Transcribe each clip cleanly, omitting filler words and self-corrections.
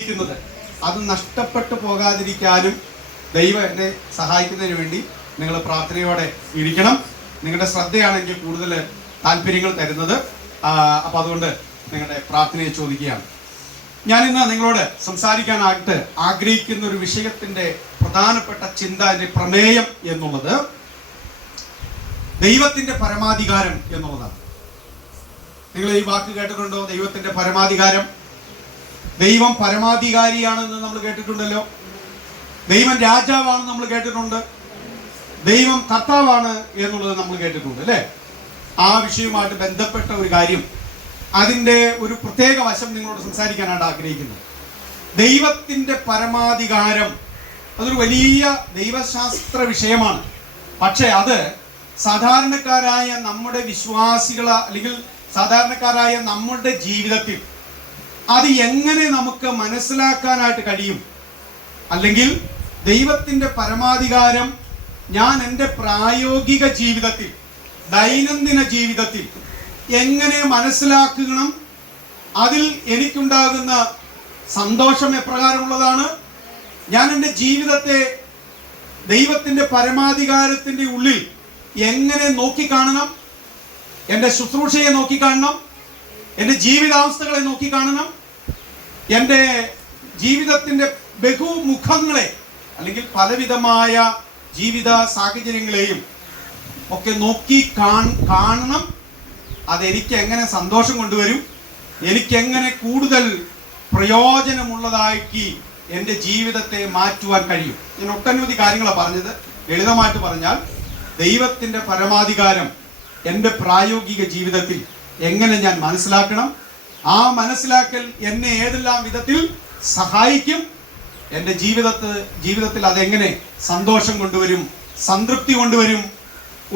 അത് നഷ്ടപ്പെട്ടു പോകാതിരിക്കാനും ദൈവം എന്നെ സഹായിക്കുന്നതിന് വേണ്ടി നിങ്ങൾ പ്രാർത്ഥനയോടെ ഇരിക്കണം. നിങ്ങളുടെ ശ്രദ്ധയാണെങ്കിൽ കൂടുതൽ താല്പര്യങ്ങൾ തരുന്നത്. അപ്പോൾ അതുകൊണ്ട് നിങ്ങളുടെ പ്രാർത്ഥനയെ ചോദിക്കുകയാണ്. ഞാനിന്ന് നിങ്ങളോട് സംസാരിക്കാനായിട്ട് ആഗ്രഹിക്കുന്ന ഒരു വിഷയത്തിൻ്റെ പ്രധാനപ്പെട്ട ചിന്ത, അതിൻ്റെ പ്രമേയം എന്നുള്ളത് ദൈവത്തിൻ്റെ പരമാധികാരം എന്നുള്ളതാണ്. നിങ്ങൾ ഈ വാക്ക് കേട്ടിട്ടുണ്ടോ? ദൈവത്തിൻ്റെ പരമാധികാരം. ദൈവം പരമാധികാരിയാണെന്ന് നമ്മൾ കേട്ടിട്ടുണ്ടല്ലോ. ദൈവം രാജാവാണെന്ന് നമ്മൾ കേട്ടിട്ടുണ്ട്. ദൈവം കർത്താവാണ് എന്നുള്ളത് നമ്മൾ കേട്ടിട്ടുണ്ട് അല്ലേ? ആ വിഷയവുമായിട്ട് ബന്ധപ്പെട്ട ഒരു കാര്യം, അതിൻ്റെ ഒരു പ്രത്യേക വശം നിങ്ങളോട് സംസാരിക്കാനാണ് ആഗ്രഹിക്കുന്നത്. ദൈവത്തിൻ്റെ പരമാധികാരം അതൊരു വലിയ ദൈവശാസ്ത്ര വിഷയമാണ്. പക്ഷേ അത് സാധാരണക്കാരായ നമ്മുടെ വിശ്വാസികൾ അല്ലെങ്കിൽ സാധാരണക്കാരായ നമ്മുടെ ജീവിതത്തിൽ അത് എങ്ങനെ നമുക്ക് മനസ്സിലാക്കാനായിട്ട് കഴിയും? അല്ലെങ്കിൽ ദൈവത്തിൻ്റെ പരമാധികാരം ഞാൻ എൻ്റെ പ്രായോഗിക ജീവിതത്തിൽ, ദൈനംദിന ജീവിതത്തിൽ എങ്ങനെ മനസ്സിലാക്കണം? അതിൽ എനിക്കുണ്ടാകുന്ന സന്തോഷം എപ്രകാരമുള്ളതാണ്? ഞാൻ എൻ്റെ ജീവിതത്തെ ദൈവത്തിൻ്റെ പരമാധികാരത്തിൻ്റെ ഉള്ളിൽ എങ്ങനെ നോക്കിക്കാണണം? എൻ്റെ ശുശ്രൂഷയെ നോക്കിക്കാണണം, എൻ്റെ ജീവിതാവസ്ഥകളെ നോക്കിക്കാണണം, എൻ്റെ ജീവിതത്തിൻ്റെ ബഹുമുഖങ്ങളെ അല്ലെങ്കിൽ പലവിധമായ ജീവിത സാഹചര്യങ്ങളെയും ഒക്കെ നോക്കി കാണണം. അതെനിക്ക് എങ്ങനെ സന്തോഷം കൊണ്ടുവരും, എനിക്കെങ്ങനെ കൂടുതൽ പ്രയോജനമുള്ളതാക്കി എൻ്റെ ജീവിതത്തെ മാറ്റുവാൻ കഴിയും. ഞാൻ ഒട്ടനവധി കാര്യങ്ങളാണ് പറഞ്ഞത്. ലളിതമായിട്ട് പറഞ്ഞാൽ ദൈവത്തിൻ്റെ പരമാധികാരം എൻ്റെ പ്രായോഗിക ജീവിതത്തിൽ എങ്ങനെ ഞാൻ മനസ്സിലാക്കണം, ആ മനസ്സിലാക്കൽ എന്നെ ഏതെല്ലാം വിധത്തിൽ സഹായിക്കും, എൻ്റെ ജീവിതത്തിൽ അതെങ്ങനെ സന്തോഷം കൊണ്ടുവരും, സംതൃപ്തി കൊണ്ടുവരും,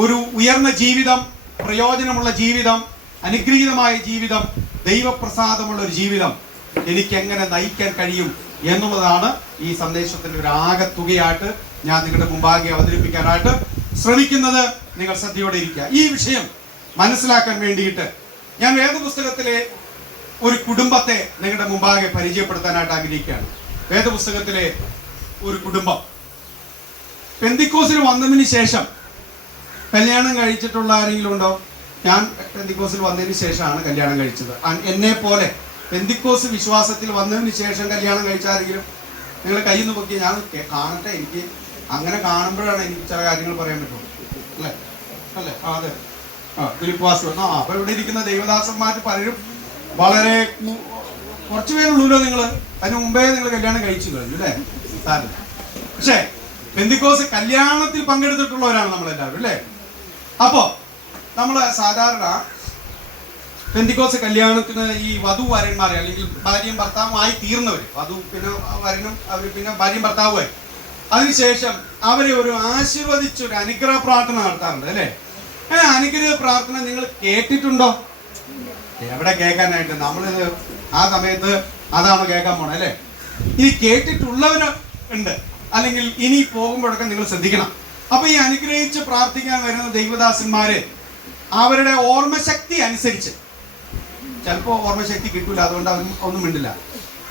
ഒരു ഉയർന്ന ജീവിതം, പ്രയോജനമുള്ള ജീവിതം, അനുഗ്രഹീതമായ ജീവിതം, ദൈവപ്രസാദമുള്ള ഒരു ജീവിതം എനിക്കെങ്ങനെ നയിക്കാൻ കഴിയും എന്നുള്ളതാണ് ഈ സന്ദേശത്തിൻ്റെ ഒരു ആകെത്തുകയായിട്ട് ഞാൻ നിങ്ങളുടെ മുമ്പാകെ അവതരിപ്പിക്കാനായിട്ട് ശ്രമിക്കുന്നത്. നിങ്ങൾ ശ്രദ്ധയോടെ ഇരിക്കുക. ഈ വിഷയം മനസ്സിലാക്കാൻ വേണ്ടിയിട്ട് ഞാൻ വേദപുസ്തകത്തിലെ ഒരു കുടുംബത്തെ നിങ്ങളുടെ മുമ്പാകെ പരിചയപ്പെടുത്താനായിട്ട് ആഗ്രഹിക്കുകയാണ്. വേദപുസ്തകത്തിലെ ഒരു കുടുംബം പെന്തിക്കോസിൽ വന്നതിന് ശേഷം കല്യാണം കഴിച്ചിട്ടുള്ള ആരെങ്കിലും ഉണ്ടോ? ഞാൻ പെന്തിക്കോസിൽ വന്നതിന് ശേഷമാണ് കല്യാണം കഴിച്ചത്. എന്നെ പോലെ പെന്തിക്കോസ് വിശ്വാസത്തിൽ വന്നതിന് ശേഷം കല്യാണം കഴിച്ച ആരെങ്കിലും നിങ്ങൾ കയ്യിൽ നിന്ന് പൊക്കി ഞാൻ കാണട്ടെ. എനിക്ക് അങ്ങനെ കാണുമ്പോഴാണ് എനിക്ക് ചില കാര്യങ്ങൾ പറയാൻ പറ്റുള്ളൂ അല്ലേ? അല്ലേ? അതെ. ഫിലിപ്പാസ്. അപ്പോൾ ഇവിടെ ഇരിക്കുന്ന ദൈവദാസന്മാർ പലരും വളരെ കുറച്ച് പേരുള്ളൂല്ലോ. നിങ്ങൾ അതിന് മുമ്പേ നിങ്ങൾ കല്യാണം കഴിച്ചു കഴിഞ്ഞു അല്ലേ? സാറില്ല. പക്ഷേ പെന്തിക്കോസ് കല്യാണത്തിൽ പങ്കെടുത്തിട്ടുള്ളവരാണ് നമ്മളെല്ലാവരും അല്ലേ? അപ്പോൾ നമ്മൾ സാധാരണ പെന്തിക്കോസ് കല്യാണത്തിന് ഈ വധുവരന്മാരെ അല്ലെങ്കിൽ ഭാര്യയും ഭർത്താവുമായി തീർന്നവർ, വധു പിന്നെ വരനും അവർ പിന്നെ ഭാര്യയും ഭർത്താവുമായി, അതിനുശേഷം അവരെ ഒരു ആശീർവദിച്ചൊരു അനുഗ്രഹ പ്രാർത്ഥന നടത്താറുണ്ട് അല്ലേ? അനുഗ്രഹ പ്രാർത്ഥന നിങ്ങൾ കേട്ടിട്ടുണ്ടോ? എവിടെ കേൾക്കാനായിട്ട്? നമ്മളിത് ആ സമയത്ത് അതാണ് കേൾക്കാൻ പോണേ അല്ലേ? ഇനി കേട്ടിട്ടുള്ളവർ ഉണ്ട്, അല്ലെങ്കിൽ ഇനി പോകുമ്പോഴൊക്കെ നിങ്ങൾ ശ്രദ്ധിക്കണം. അപ്പൊ ഈ അനുഗ്രഹിച്ച് പ്രാർത്ഥിക്കാൻ വരുന്ന ദൈവദാസന്മാര് അവരുടെ ഓർമ്മശക്തി അനുസരിച്ച്, ചിലപ്പോൾ ഓർമ്മശക്തി കിട്ടൂല, അതുകൊണ്ട് അവർ ഒന്നും മിണ്ടില്ല.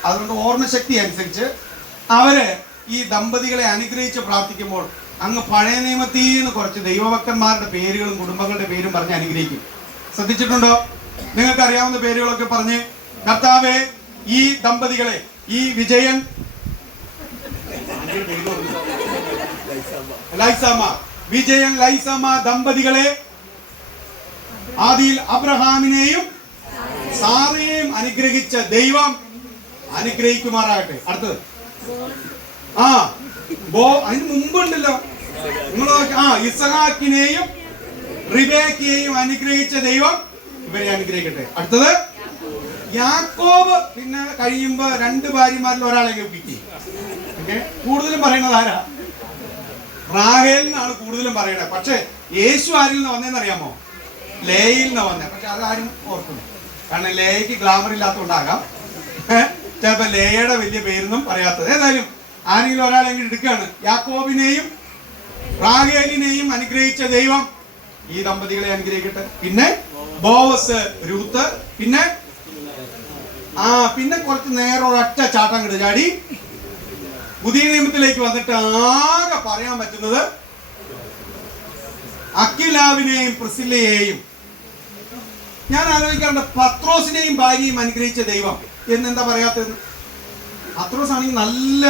അതുകൊണ്ട് ഓർമ്മശക്തി അനുസരിച്ച് അവര് ഈ ദമ്പതികളെ അനുഗ്രഹിച്ച് പ്രാർത്ഥിക്കുമ്പോൾ അങ്ങ് പഴയ നിയമത്തിൽ നിന്ന് കുറച്ച് ദൈവഭക്തന്മാരുടെ പേരുകളും കുടുംബങ്ങളുടെ പേരും പറഞ്ഞ് അനുഗ്രഹിക്കും. ശ്രദ്ധിച്ചിട്ടുണ്ടോ? നിങ്ങൾക്ക് അറിയാവുന്ന പേരുകളൊക്കെ പറഞ്ഞ്, കർത്താവേ ഈ ദമ്പതികളെ, ഈ വിജയൻ, വിജയൻ ലൈസമ്മ ദമ്പതികളെ, ആദിയിൽ അബ്രഹാമിനെയും സാറയെയും അനുഗ്രഹിച്ച ദൈവം അനുഗ്രഹിക്കുമാറാകട്ടെ. അടുത്തത് അതിന് മുമ്പുണ്ടല്ലോ നിങ്ങൾ ഇസഹാക്കിനെയും റിബേക്കയെയും അനുഗ്രഹിച്ച ദൈവം ഇവരെ അനുഗ്രഹിക്കട്ടെ. അടുത്തത് യാക്കോബ്. പിന്നെ കഴിയുമ്പോ 2 ഭാര്യമാരിൽ ഒരാളെ കിട്ടി. കൂടുതലും പറയുന്നത് ആരാ? റാഹേൽ എന്നാണ് കൂടുതലും പറയണത്. പക്ഷെ യേശു ആരിൽ നിന്ന് വന്നതെന്ന് അറിയാമോ? ലേയിൽ നിന്ന് വന്നേ. പക്ഷെ അതാരും ഓർക്കുന്നു, കാരണം ലേയ്ക്ക് ഗ്ലാമർ ഇല്ലാത്തതുകൊണ്ടാകാം ചിലപ്പോ ലേയുടെ വലിയ പേരൊന്നും പറയാത്തത്. ഏതായാലും ആരെങ്കിലും ഒരാളെങ്കിലും എടുക്കുകയാണ്. യാക്കോബിനെയും റാഹേലിനെയും അനുഗ്രഹിച്ച ദൈവം ഈ ദമ്പതികളെ അനുഗ്രഹിക്കട്ടെ. പിന്നെ ബോവസ്, രൂത്ത്, പിന്നെ പിന്നെ കുറച്ച് നേരം ഒരൊറ്റ ചാട്ടം കിട്ടും ചാടി പുതിയ നിയമത്തിലേക്ക് വന്നിട്ട് ആകെ പറയാൻ പറ്റുന്നത് അക്വിലാവിനെയും പ്രിസില്ലയെയും. ഞാൻ ആലോചിക്കാറുണ്ട്, പത്രോസിനെയും ഭാര്യയും അനുഗ്രഹിച്ച ദൈവം എന്നെന്താ പറയാത്തത്? പത്രോസ് ആണെങ്കിൽ നല്ല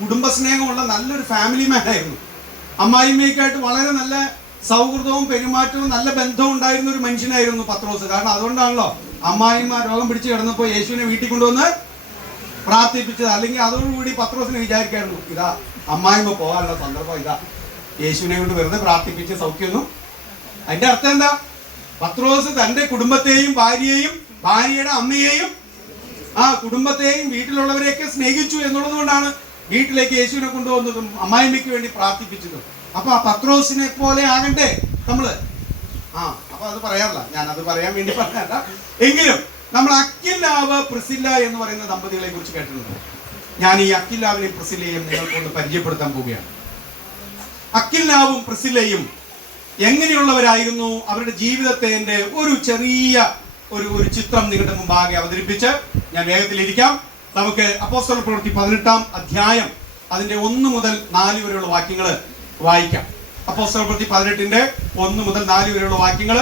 കുടുംബസ്നേഹമുള്ള നല്ലൊരു ഫാമിലി മാൻ ആയിരുന്നു. അമ്മായിമ്മയ്ക്കായിട്ട് വളരെ നല്ല സൗഹൃദവും പെരുമാറ്റവും നല്ല ബന്ധവും ഉണ്ടായിരുന്ന ഒരു മനുഷ്യനായിരുന്നു പത്രോസ്. കാരണം അതുകൊണ്ടാണല്ലോ അമ്മായിമ്മ രോഗം പിടിച്ച് കിടന്നപ്പോൾ യേശുവിനെ വീട്ടിൽ കൊണ്ടുവന്ന് പ്രാർത്ഥിപ്പിച്ചത്. അല്ലെങ്കിൽ അതോടുകൂടി പത്രോസിനെ വിചാരിക്കായിരുന്നു, ഇതാ അമ്മായിമ്മ പോകാനുള്ള സന്ദർഭം, ഇതാ യേശുവിനെ കൊണ്ട് വെറുതെ പ്രാർത്ഥിപ്പിച്ച് സൗഖ്യമൊന്നും. അതിന്റെ അർത്ഥം എന്താ? പത്രോസ് തന്റെ കുടുംബത്തെയും ഭാര്യയെയും ഭാര്യയുടെ അമ്മയെയും കുടുംബത്തെയും വീട്ടിലുള്ളവരെയൊക്കെ സ്നേഹിച്ചു എന്നുള്ളത് കൊണ്ടാണ് വീട്ടിലേക്ക് യേശുവിനെ കൊണ്ടുവന്നതും അമ്മായിമ്മയ്ക്ക് വേണ്ടി പ്രാർത്ഥിപ്പിച്ചതും. അപ്പൊ ആ പത്രോസിനെ പോലെ ആകണ്ടേ നമ്മള്? അപ്പൊ അത് പറയാറില്ല, ഞാൻ അത് പറയാൻ വേണ്ടി പറഞ്ഞല്ല. എങ്കിലും നമ്മൾ അക്വിലാവ് പ്രിസില്ല എന്ന് പറയുന്ന ദമ്പതികളെ കുറിച്ച് കേട്ടിട്ടുണ്ട്. ഞാൻ ഈ അക്വിലാവിനെയും പ്രിസില്ലയെയും നിങ്ങൾക്കൊന്ന് പരിചയപ്പെടുത്താൻ പോവുകയാണ്. അക്വിലാവും പ്രിസില്ലയും എങ്ങനെയുള്ളവരായിരുന്നു? അവരുടെ ജീവിതത്തിന്റെ ഒരു ചെറിയ ഒരു ചിത്രം നിങ്ങളുടെ മുമ്പാകെ അവതരിപ്പിച്ച് ഞാൻ വേഗത്തിലിരിക്കാം. നമുക്ക് അപ്പോസ്തല പ്രവൃത്തി 18-ാം അധ്യായം അതിന്റെ 1 മുതൽ 4 വരെയുള്ള വാക്യങ്ങൾ വായിക്കാം. അപ്പോസ്തല പ്രവൃത്തി 18-ന്റെ 1 മുതൽ 4 വരെയുള്ള വാക്യങ്ങൾ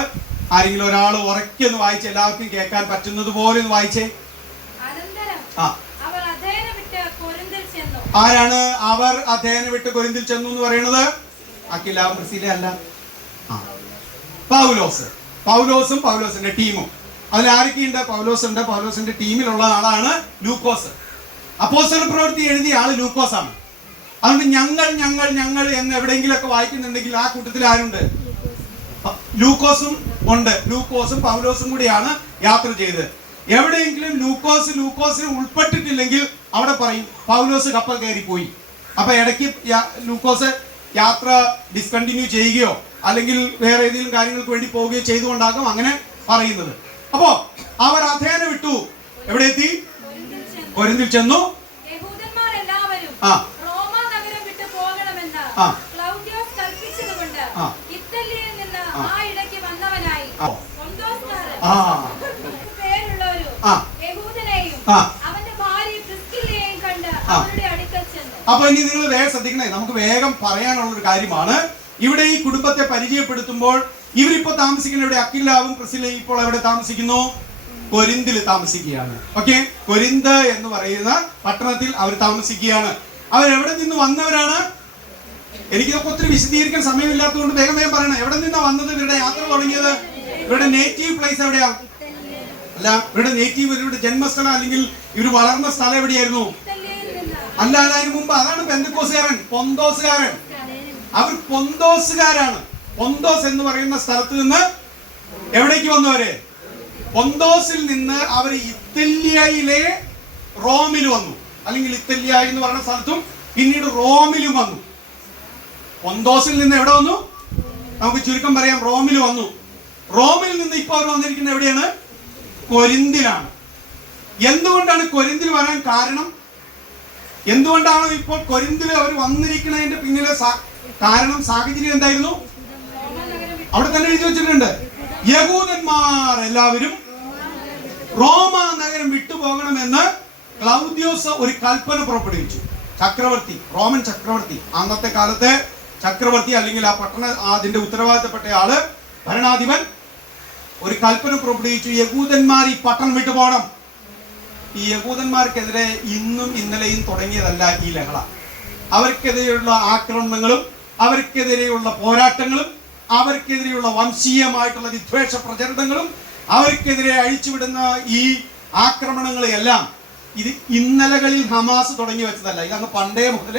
ആരെങ്കിലും ഒരാൾ ഉറക്കൊന്ന് വായിച്ച് എല്ലാവർക്കും കേൾക്കാൻ പറ്റുന്നത് പോലെ ഒന്ന് വായിച്ചേ. ആരാണ് അവർ അഥേന വിട്ട് കൊരിന്തിൽ ചെന്നു എന്ന് പറയുന്നത്? അക്വിലാവും പ്രിസില്ല അല്ല, പൗലോസും പൗലോസിന്റെ ടീമും. അതിൽ ആരൊക്കെയുണ്ട്? പൗലോസ് ഉണ്ട്. പൗലോസിന്റെ ടീമിലുള്ള ആളാണ് ലൂക്കോസ്. അപ്പോസ്തല പ്രവൃത്തി എഴുതിയ ആള് ലൂക്കോസ് ആണ്. അതുകൊണ്ട് ഞങ്ങൾ എന്ന് എവിടെയെങ്കിലൊക്കെ വായിക്കുന്നുണ്ടെങ്കിൽ ആ കൂട്ടത്തിൽ ആരുണ്ട്? ലൂക്കോസും ഉണ്ട്. ലൂക്കോസും പൗലോസും കൂടിയാണ് യാത്ര ചെയ്തത്. എവിടെയെങ്കിലും ലൂക്കോസിന് ഉൾപ്പെട്ടിട്ടില്ലെങ്കിൽ അവിടെ പറയും പൗലോസ് കപ്പൽ കയറി പോയി. അപ്പൊ ഇടയ്ക്ക് ലൂക്കോസ് യാത്ര ഡിസ്കണ്ടിന്യൂ ചെയ്യുകയോ അല്ലെങ്കിൽ വേറെ ഏതെങ്കിലും കാര്യങ്ങൾക്ക് വേണ്ടി പോവുകയോ ചെയ്തുകൊണ്ടാകും അങ്ങനെ പറയുന്നത്. അപ്പോ അവർ അഥേന വിട്ടു. എവിടെ എത്തി? കൊരിന്തിൽ ചെന്നു. അപ്പൊ ഇനി നിങ്ങൾ വേഗം ശ്രദ്ധിക്കണേ, നമുക്ക് വേഗം പറയാനുള്ള ഒരു കാര്യമാണ്. ഇവിടെ ഈ കുടുംബത്തെ പരിചയപ്പെടുത്തുമ്പോൾ ഇവരിപ്പോ താമസിക്കുന്ന ഇവിടെ അക്വിലാവും പ്രിസില്ലയും ഇപ്പോൾ എവിടെ താമസിക്കുന്നു? കൊരിന്തിൽ താമസിക്കുകയാണ്. ഓക്കെ, കൊരിന്ത് എന്ന് പറയുന്ന പട്ടണത്തിൽ അവർ താമസിക്കുകയാണ്. അവരെവിടെ നിന്ന് വന്നവരാണ്? എനിക്കിതൊക്കെ ഒത്തിരി വിശദീകരിക്കാൻ സമയമില്ലാത്തതുകൊണ്ട് വേഗം പറയണം. എവിടെ നിന്നാണ് വന്നത്? ഇവരുടെ യാത്ര തുടങ്ങിയത്? ഇവരുടെ നേറ്റീവ് പ്ലേസ് എവിടെയാ? അല്ല, ഇവരുടെ നേറ്റീവ്, ഇവരുടെ ജന്മസ്ഥലം അല്ലെങ്കിൽ ഇവർ വളർന്ന സ്ഥലം എവിടെയായിരുന്നു? അല്ല, അതിന് മുമ്പ് അതാണ് പെന്തക്കോസുകാരൻ, പൊന്തോസുകാരൻ. അവർ പൊന്തോസുകാരാണ്. പൊന്തോസ് എന്ന് പറയുന്ന സ്ഥലത്ത് നിന്ന് എവിടേക്ക് വന്നവര്? പൊന്തോസിൽ നിന്ന് അവർ ഇത്തല്യയിലെ റോമിൽ വന്നു. അല്ലെങ്കിൽ ഇത്തല്യ എന്ന് പറയുന്ന സ്ഥലത്തും പിന്നീട് റോമിലും വന്നു. പൊന്തോസിൽ നിന്ന് എവിടെ വന്നു? നമുക്ക് ചുരുക്കം പറയാം, റോമിൽ വന്നു. റോമിൽ നിന്ന് ഇപ്പോൾ അവർ വന്നിരിക്കുന്നത് എവിടെയാണ്? കൊരിന്തിലാണ്. എന്തുകൊണ്ടാണ് കൊരിന്തിൽ വരാൻ കാരണം? എന്തുകൊണ്ടാണ് ഇപ്പോൾ കൊരിന്തിൽ അവർ വന്നിരിക്കുന്നതിന്റെ പിന്നിലെ കാരണം, സാഹചര്യം എന്തായിരുന്നു? അവിടെ തന്നെ എഴുതി വെച്ചിട്ടുണ്ട്. യഹൂദന്മാർ എല്ലാവരും റോമ നഗരം വിട്ടുപോകണമെന്ന് ക്ലൗദ്യോസ് ഒരു കൽപ്പന പുറപ്പെടുവിച്ചു. ചക്രവർത്തി, റോമൻ ചക്രവർത്തി, അന്നത്തെ കാലത്തെ ചക്രവർത്തി അല്ലെങ്കിൽ ആ പട്ടണ അതിന്റെ ഉത്തരവാദിത്തപ്പെട്ട ആള്, ഭരണാധിപൻ ഒരു കൽപ്പന പുറപ്പെടുവിച്ചു. യഹൂദന്മാർ ഈ പട്ടണം വിട്ടു പോകണം. ഈ യഹൂദന്മാർക്കെതിരെ ഇന്നും ഇന്നലെയും തുടങ്ങിയതല്ല ഈ ലഹള. അവർക്കെതിരെയുള്ള ആക്രമണങ്ങളും അവർക്കെതിരെയുള്ള പോരാട്ടങ്ങളും അവർക്കെതിരെയുള്ള വംശീയമായിട്ടുള്ള വിദ്വേഷ പ്രചരണങ്ങളും അവർക്കെതിരെ അഴിച്ചുവിടുന്ന ഈ ആക്രമണങ്ങളെല്ലാം ഇത് ഇന്നലകളിൽ ഹമാസ് തുടങ്ങി വെച്ചതല്ല. ഇതങ്ങ് പണ്ടേ മുതൽ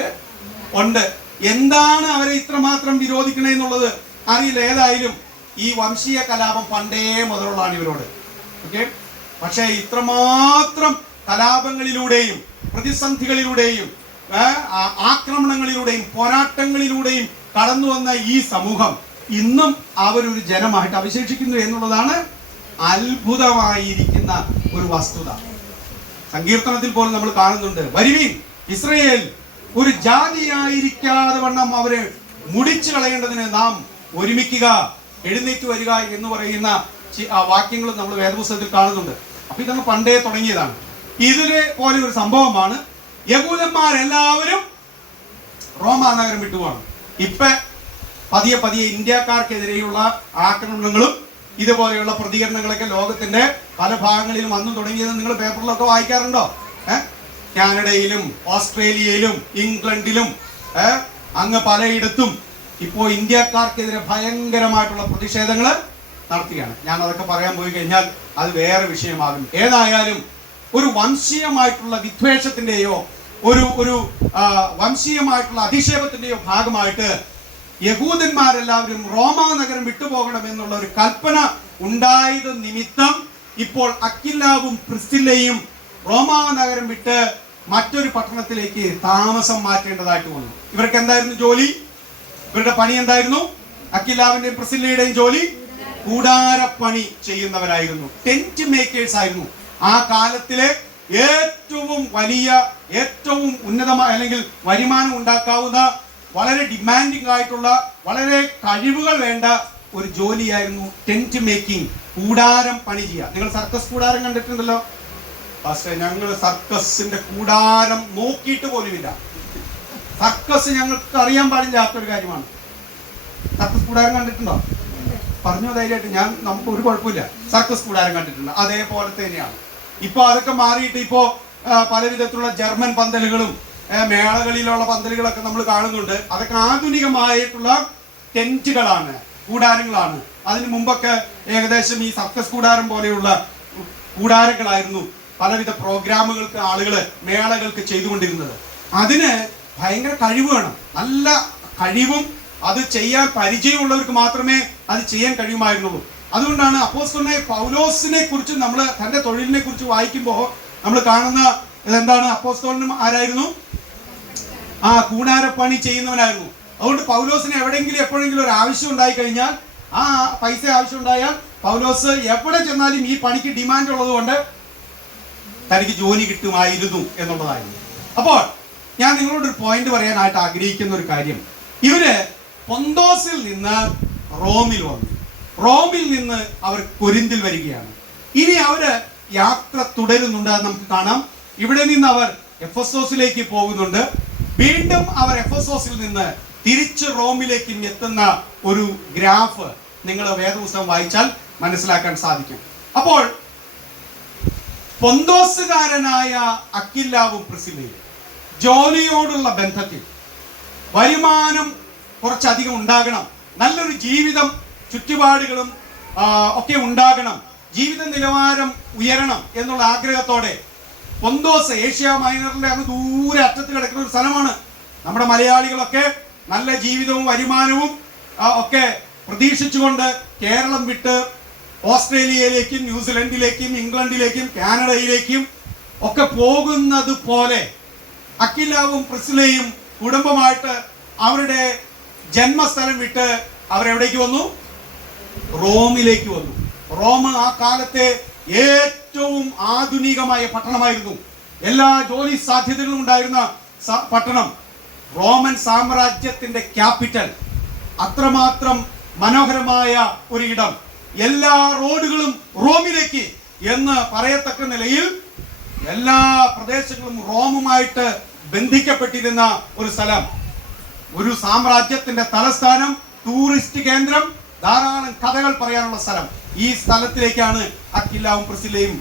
ഉണ്ട്. എന്താണ് അവരെ ഇത്രമാത്രം വിരോധിക്കണമെന്നുള്ളത് അറിയില്ല. ഏതായാലും ഈ വംശീയ കലാപം പണ്ടേ മുതലുള്ളതാണ് ഇവരോട്. ഓക്കെ, പക്ഷേ ഇത്രമാത്രം കലാപങ്ങളിലൂടെയും പ്രതിസന്ധികളിലൂടെയും ആക്രമണങ്ങളിലൂടെയും പോരാട്ടങ്ങളിലൂടെയും കടന്നു വന്ന ഈ സമൂഹം ഇന്നും അവരൊരു ജനമായിട്ട് അവശേഷിക്കുന്നു എന്നുള്ളതാണ് അത്ഭുതമായിരിക്കുന്ന ഒരു വസ്തുത. സങ്കീർത്തനത്തിൽ പോലും നമ്മൾ കാണുന്നുണ്ട്, വരുവീൻ ഇസ്രയേൽ ഒരു ജാതിയായിരിക്കാതെ വണ്ണം അവരെ മുടിച്ചു കളയേണ്ടതിന് നാം ഒരുമിക്കുക, എഴുന്നേറ്റ് വരിക എന്ന് പറയുന്ന വാക്യങ്ങളും നമ്മൾ വേദപുസ്തകത്തിൽ കാണുന്നുണ്ട്. അപ്പൊ ഇതങ്ങ് പണ്ടേ തുടങ്ങിയതാണ്. ഇതിലെ പോലെ ഒരു സംഭവമാണ്. യഹൂദന്മാരെല്ലാവരും റോമാ നഗരം വിട്ടുപോകണം. ഇപ്പൊ പതിയെ പതിയെ ഇന്ത്യക്കാർക്കെതിരെയുള്ള ആക്രമണങ്ങളും ഇതുപോലെയുള്ള പ്രതികരണങ്ങളൊക്കെ ലോകത്തിന്റെ പല ഭാഗങ്ങളിലും വന്നു തുടങ്ങിയത് നിങ്ങൾ പേപ്പറിലൊക്കെ വായിക്കാറുണ്ടോ? കാനഡയിലും ഓസ്ട്രേലിയയിലും ഇംഗ്ലണ്ടിലും അങ്ങ് പലയിടത്തും ഇപ്പോൾ ഇന്ത്യക്കാർക്കെതിരെ ഭയങ്കരമായിട്ടുള്ള പ്രതിഷേധങ്ങൾ നടത്തുകയാണ്. ഞാൻ അതൊക്കെ പറയാൻ പോയി കഴിഞ്ഞാൽ അത് വേറെ വിഷയമാകും. ഏതായാലും ഒരു വംശീയമായിട്ടുള്ള വിദ്വേഷത്തിന്റെയോ ഒരു വംശീയമായിട്ടുള്ള അധിക്ഷേപത്തിന്റെയോ ഭാഗമായിട്ട് യഹൂദന്മാരെല്ലാവരും റോമാ നഗരം വിട്ടുപോകണം എന്നുള്ള ഒരു കൽപ്പന ഉണ്ടായത് നിമിത്തം ഇപ്പോൾ അക്വിലാവും പ്രിസ്കില്ലയും റോമാ നഗരം വിട്ട് മറ്റൊരു പട്ടണത്തിലേക്ക് താമസം മാറ്റേണ്ടതായിട്ട് വന്നു. ഇവർക്ക് എന്തായിരുന്നു ജോലി? ഇവരുടെ പണി എന്തായിരുന്നു? അക്വിലാവിന്റെയും പ്രിസ്കില്ലയുടെയും ജോലി കൂടാരപ്പണി ചെയ്യുന്നവരായിരുന്നു. ടെന്റ് മേക്കേഴ്സ് ആയിരുന്നു. ആ കാലത്തിലെ ഏറ്റവും വലിയ, ഏറ്റവും ഉന്നതമായ അല്ലെങ്കിൽ വരുമാനം ഉണ്ടാക്കാവുന്ന, വളരെ ഡിമാൻഡിംഗ് ആയിട്ടുള്ള, വളരെ കഴിവുകൾ വേണ്ട ഒരു ജോലിയായിരുന്നു ടെന്റ് മേക്കിംഗ്, കൂടാരം പണി ചെയ്യുക. നിങ്ങൾ സർക്കസ് കൂടാരം കണ്ടിട്ടുണ്ടല്ലോ? പക്ഷേ ഞങ്ങൾ സർക്കസിന്റെ കൂടാരം നോക്കിയിട്ട് പോലുമില്ല. സർക്കസ് ഞങ്ങൾക്ക് അറിയാൻ പാടില്ലാത്തൊരു കാര്യമാണ്. സർക്കസ് കൂടാരം കണ്ടിട്ടുണ്ടോ? പറഞ്ഞു ധൈര്യമായിട്ട്. നമുക്ക് ഒരു കുഴപ്പമില്ല. സർക്കസ് കൂടാരം കണ്ടിട്ടുണ്ട്. അതേപോലെ തന്നെയാണ്. ഇപ്പൊ അതൊക്കെ മാറിയിട്ട് ഇപ്പോ പല വിധത്തിലുള്ള ജർമ്മൻ പന്തലുകളും മേളകളിലുള്ള പന്തലുകളൊക്കെ നമ്മൾ കാണുന്നുണ്ട്. അതൊക്കെ ആധുനികമായിട്ടുള്ള ടെന്റുകളാണ്, കൂടാരങ്ങളാണ്. അതിനു മുമ്പൊക്കെ ഏകദേശം ഈ സർക്കസ് കൂടാരം പോലെയുള്ള കൂടാരങ്ങളായിരുന്നു പലവിധ പ്രോഗ്രാമുകൾക്ക് ആളുകൾ മേളകൾക്ക് ചെയ്തുകൊണ്ടിരുന്നത്. അതിന് ഭയങ്കര കഴിവ് വേണം. നല്ല കഴിവും അത് ചെയ്യാൻ പരിചയമുള്ളവർക്ക് മാത്രമേ അത് ചെയ്യാൻ കഴിയുമായിരുന്നുള്ളൂ. അതുകൊണ്ടാണ് അപ്പോസ്തലനായ പൗലോസിനെ കുറിച്ച് നമ്മൾ തന്റെ തൊഴിലിനെ കുറിച്ച് വായിക്കുമ്പോൾ നമ്മൾ കാണുന്ന ഇതെന്താണ്? അപ്പോസ്തലനും ആരായിരുന്നു? കൂടാരപ്പണി ചെയ്യുന്നവനായിരുന്നു. അതുകൊണ്ട് പൗലോസിന് എവിടെയെങ്കിലും എപ്പോഴെങ്കിലും ഒരു ആവശ്യം ഉണ്ടായി കഴിഞ്ഞാൽ, ആ പൈസ ആവശ്യം ഉണ്ടായാൽ പൗലോസ് എവിടെ ചെന്നാലും ഈ പണിക്ക് ഡിമാൻഡ് ഉള്ളത് കൊണ്ട് തനിക്ക് ജോലി കിട്ടുമായിരുന്നു എന്നുള്ളതായിരുന്നു. അപ്പോൾ ഞാൻ നിങ്ങളോടൊരു പോയിന്റ് പറയാനായിട്ട് ആഗ്രഹിക്കുന്ന ഒരു കാര്യം, ഇവര് പൊന്തോസിൽ നിന്ന് റോമിൽ വന്നു. റോമിൽ നിന്ന് അവർ കൊരിന്തിൽ വരികയാണ്. ഇനി അവര് യാത്ര തുടരുന്നുണ്ട്. അത് നമുക്ക് കാണാം. ഇവിടെ നിന്ന് അവർ എഫെസോസിലേക്ക് പോകുന്നുണ്ട്. വീണ്ടും അവർ എഫെസോസിൽ നിന്ന് തിരിച്ച് റോമിലേക്കും എത്തുന്ന ഒരു ഗ്രാഫ് നിങ്ങൾ വേദപുസ്തകം വായിച്ചാൽ മനസ്സിലാക്കാൻ സാധിക്കും. അപ്പോൾ പൊന്തോസുകാരനായ അക്വിലാവും പ്രിസ്കില്ലയും ജോലിയോടുള്ള ബന്ധത്തിൽ വരുമാനം കുറച്ചധികം ഉണ്ടാകണം, നല്ലൊരു ജീവിതം ചുറ്റുപാടുകളും ഒക്കെ ഉണ്ടാകണം, ജീവിത നിലവാരം ഉയരണം എന്നുള്ള ആഗ്രഹത്തോടെ പൊന്തോസ്, ഏഷ്യ മൈനറിലെ അങ്ങ് ദൂരെ അറ്റത്ത് കിടക്കുന്ന ഒരു സ്ഥലമാണ്. നമ്മുടെ മലയാളികളൊക്കെ നല്ല ജീവിതവും വരുമാനവും ഒക്കെ പ്രതീക്ഷിച്ചുകൊണ്ട് കേരളം വിട്ട് ഓസ്ട്രേലിയയിലേക്കും ന്യൂസിലൻഡിലേക്കും ഇംഗ്ലണ്ടിലേക്കും കാനഡയിലേക്കും ഒക്കെ പോകുന്നത് പോലെ അക്വിലാവും പ്രിസ്കില്ലയും കുടുംബമായിട്ട് അവരുടെ ജന്മസ്ഥലം വിട്ട് അവരെവിടേക്ക് വന്നു? റോമിലേക്ക് വന്നു. റോം ആ കാലത്തെ ഏറ്റവും ആധുനികമായ പട്ടണമായിരുന്നു. എല്ലാ ജോലി സാധ്യതകളും ഉണ്ടായിരുന്ന പട്ടണം, റോമൻ സാമ്രാജ്യത്തിന്റെ ക്യാപിറ്റൽ. അത്രമാത്രം മനോഹരമായ ഒരു ഇടം. എല്ലാ റോഡുകളും റോമിലേക്ക് എന്ന് പറയത്തക്ക നിലയിൽ എല്ലാ പ്രദേശങ്ങളും റോമുമായിട്ട് ബന്ധിക്കപ്പെട്ടിരുന്ന ഒരു സ്ഥലം, ഒരു സാമ്രാജ്യത്തിന്റെ തലസ്ഥാനം, ടൂറിസ്റ്റ് കേന്ദ്രം, ധാരാളം കഥകൾ പറയാനുള്ള സ്ഥലം. ഈ സ്ഥലത്തിലേക്കാണ് അക്വിലാവും പ്രിസ്കില്ലയും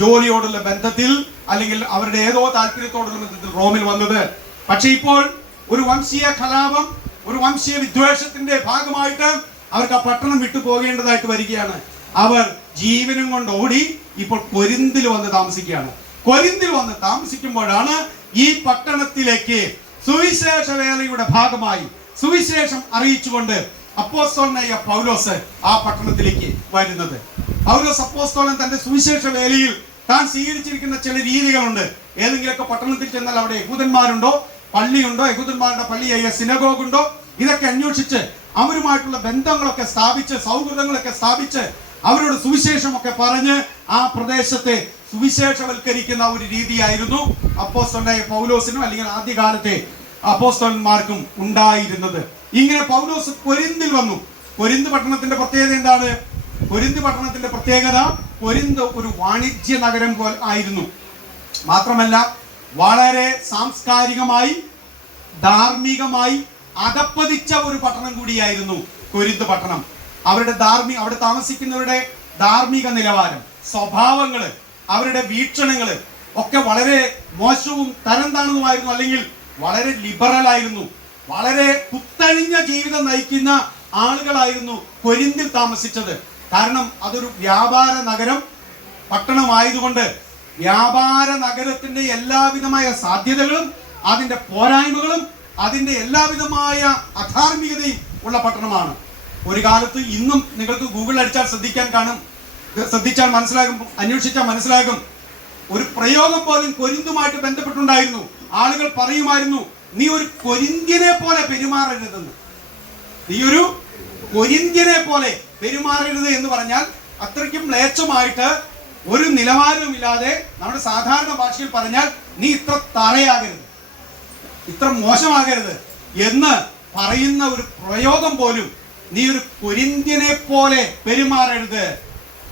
ജോലിയോടുള്ള ബന്ധത്തിൽ അല്ലെങ്കിൽ അവരുടെ ഏതോ താല്പര്യത്തോടുള്ള ബന്ധത്തിൽ റോമിൽ വന്നത്. പക്ഷെ ഇപ്പോൾ ഒരു വംശീയ കലാപം, ഒരു വംശീയ വിദ്വേഷത്തിന്റെ ഭാഗമായിട്ട് അവർക്ക് ആ പട്ടണം വിട്ടു പോകേണ്ടതായിട്ട് വരികയാണ്. അവർ ജീവനും കൊണ്ട് ഓടി ഇപ്പോൾ കൊരിന്തിൽ വന്ന് താമസിക്കുകയാണ്. കൊരിന്തിൽ വന്ന് താമസിക്കുമ്പോഴാണ് ഈ പട്ടണത്തിലേക്ക് സുവിശേഷ വേലയുടെ ഭാഗമായി സുവിശേഷം അറിയിച്ചുകൊണ്ട് അപ്പോസ്തലനായ പൗലോസ് ആ പട്ടണത്തിലേക്ക് വരുന്നത്. പൗലോസ് അപ്പോസ്തലൻ തന്റെ സുവിശേഷ വേലയിൽ താൻ സ്വീകരിച്ചിരിക്കുന്ന ചില രീതികളുണ്ട്. ഏതെങ്കിലുമൊക്കെ പട്ടണത്തിൽ ചെന്നാൽ അവിടെ യഹൂദന്മാരുണ്ടോ, പള്ളിയുണ്ടോ, യഹൂദന്മാരുടെ പള്ളിയായ സിനഗോഗ് ഉണ്ടോ, ഇതൊക്കെ അന്വേഷിച്ച് അവരുമായിട്ടുള്ള ബന്ധങ്ങളൊക്കെ സ്ഥാപിച്ച്, സൗഹൃദങ്ങളൊക്കെ സ്ഥാപിച്ച്, അവരോട് സുവിശേഷമൊക്കെ പറഞ്ഞ് ആ പ്രദേശത്തെ സുവിശേഷവൽക്കരിക്കുന്ന ഒരു രീതിയായിരുന്നു അപ്പോസ്തലനായ പൗലോസിനും അല്ലെങ്കിൽ ആദ്യകാലത്തെ അപ്പോസ്തലന്മാർക്കും ഉണ്ടായിരുന്നത്. ഇങ്ങനെ പൗലോസ് കൊരിന്തിൽ വന്നു. കൊരിന്ത് പട്ടണത്തിന്റെ പ്രത്യേകത എന്താണ്? കൊരിന്ത് പട്ടണത്തിന്റെ പ്രത്യേകത, കൊരിന്ത് ഒരു വാണിജ്യ നഗരം പോലെ ആയിരുന്നു. മാത്രമല്ല വളരെ സാംസ്കാരികമായി ധാർമ്മികമായി അധപ്പതിച്ച ഒരു പട്ടണം കൂടിയായിരുന്നു കൊരിന്ത് പട്ടണം. അവിടെ താമസിക്കുന്നവരുടെ ധാർമ്മിക നിലവാരം, സ്വഭാവങ്ങള്, അവരുടെ വീക്ഷണങ്ങള് ഒക്കെ വളരെ മോശവും തരം താണതുമായിരുന്നു. അല്ലെങ്കിൽ വളരെ ലിബറൽ ആയിരുന്നു. വളരെ കുത്തഴിഞ്ഞ ജീവിതം നയിക്കുന്ന ആളുകളായിരുന്നു കൊരിന്തിൽ താമസിച്ചത്. കാരണം അതൊരു വ്യാപാര നഗരം പട്ടണമായതുകൊണ്ട് വ്യാപാര നഗരത്തിന്റെ എല്ലാവിധമായ സാധ്യതകളും അതിന്റെ പോരായ്മകളും അതിന്റെ എല്ലാവിധമായ അധാർമികതയും ഉള്ള പട്ടണമാണ്. ഒരു കാലത്ത് ഇന്നും നിങ്ങൾക്ക് ഗൂഗിൾ അടിച്ചാൽ ശ്രദ്ധിച്ചാൽ മനസ്സിലാകും, അന്വേഷിച്ചാൽ മനസ്സിലാകും, ഒരു പ്രയോഗം പോലും കൊരിന്തുമായിട്ട് ബന്ധപ്പെട്ടുണ്ടായിരുന്നു. ആളുകൾ പറയുമായിരുന്നു, നീ ഒരു കൊരിന്ത്യനെ പോലെ പെരുമാറരുതെന്ന്. നീ ഒരു കൊരിന്ത്യനെ പോലെ പെരുമാറരുത് എന്ന് പറഞ്ഞാൽ അത്രയ്ക്കും മ്ലേച്ഛമായിട്ട് ഒരു നിലവാരവുമില്ലാതെ നമ്മുടെ സാധാരണ ഭാഷയിൽ പറഞ്ഞാൽ നീ ഇത്ര തറയാകരുത്, ഇത്ര മോശമാകരുത് എന്ന് പറയുന്ന ഒരു പ്രയോഗം പോലും, നീ ഒരു കൊരിന്ത്യനെ പോലെ പെരുമാറരുത്,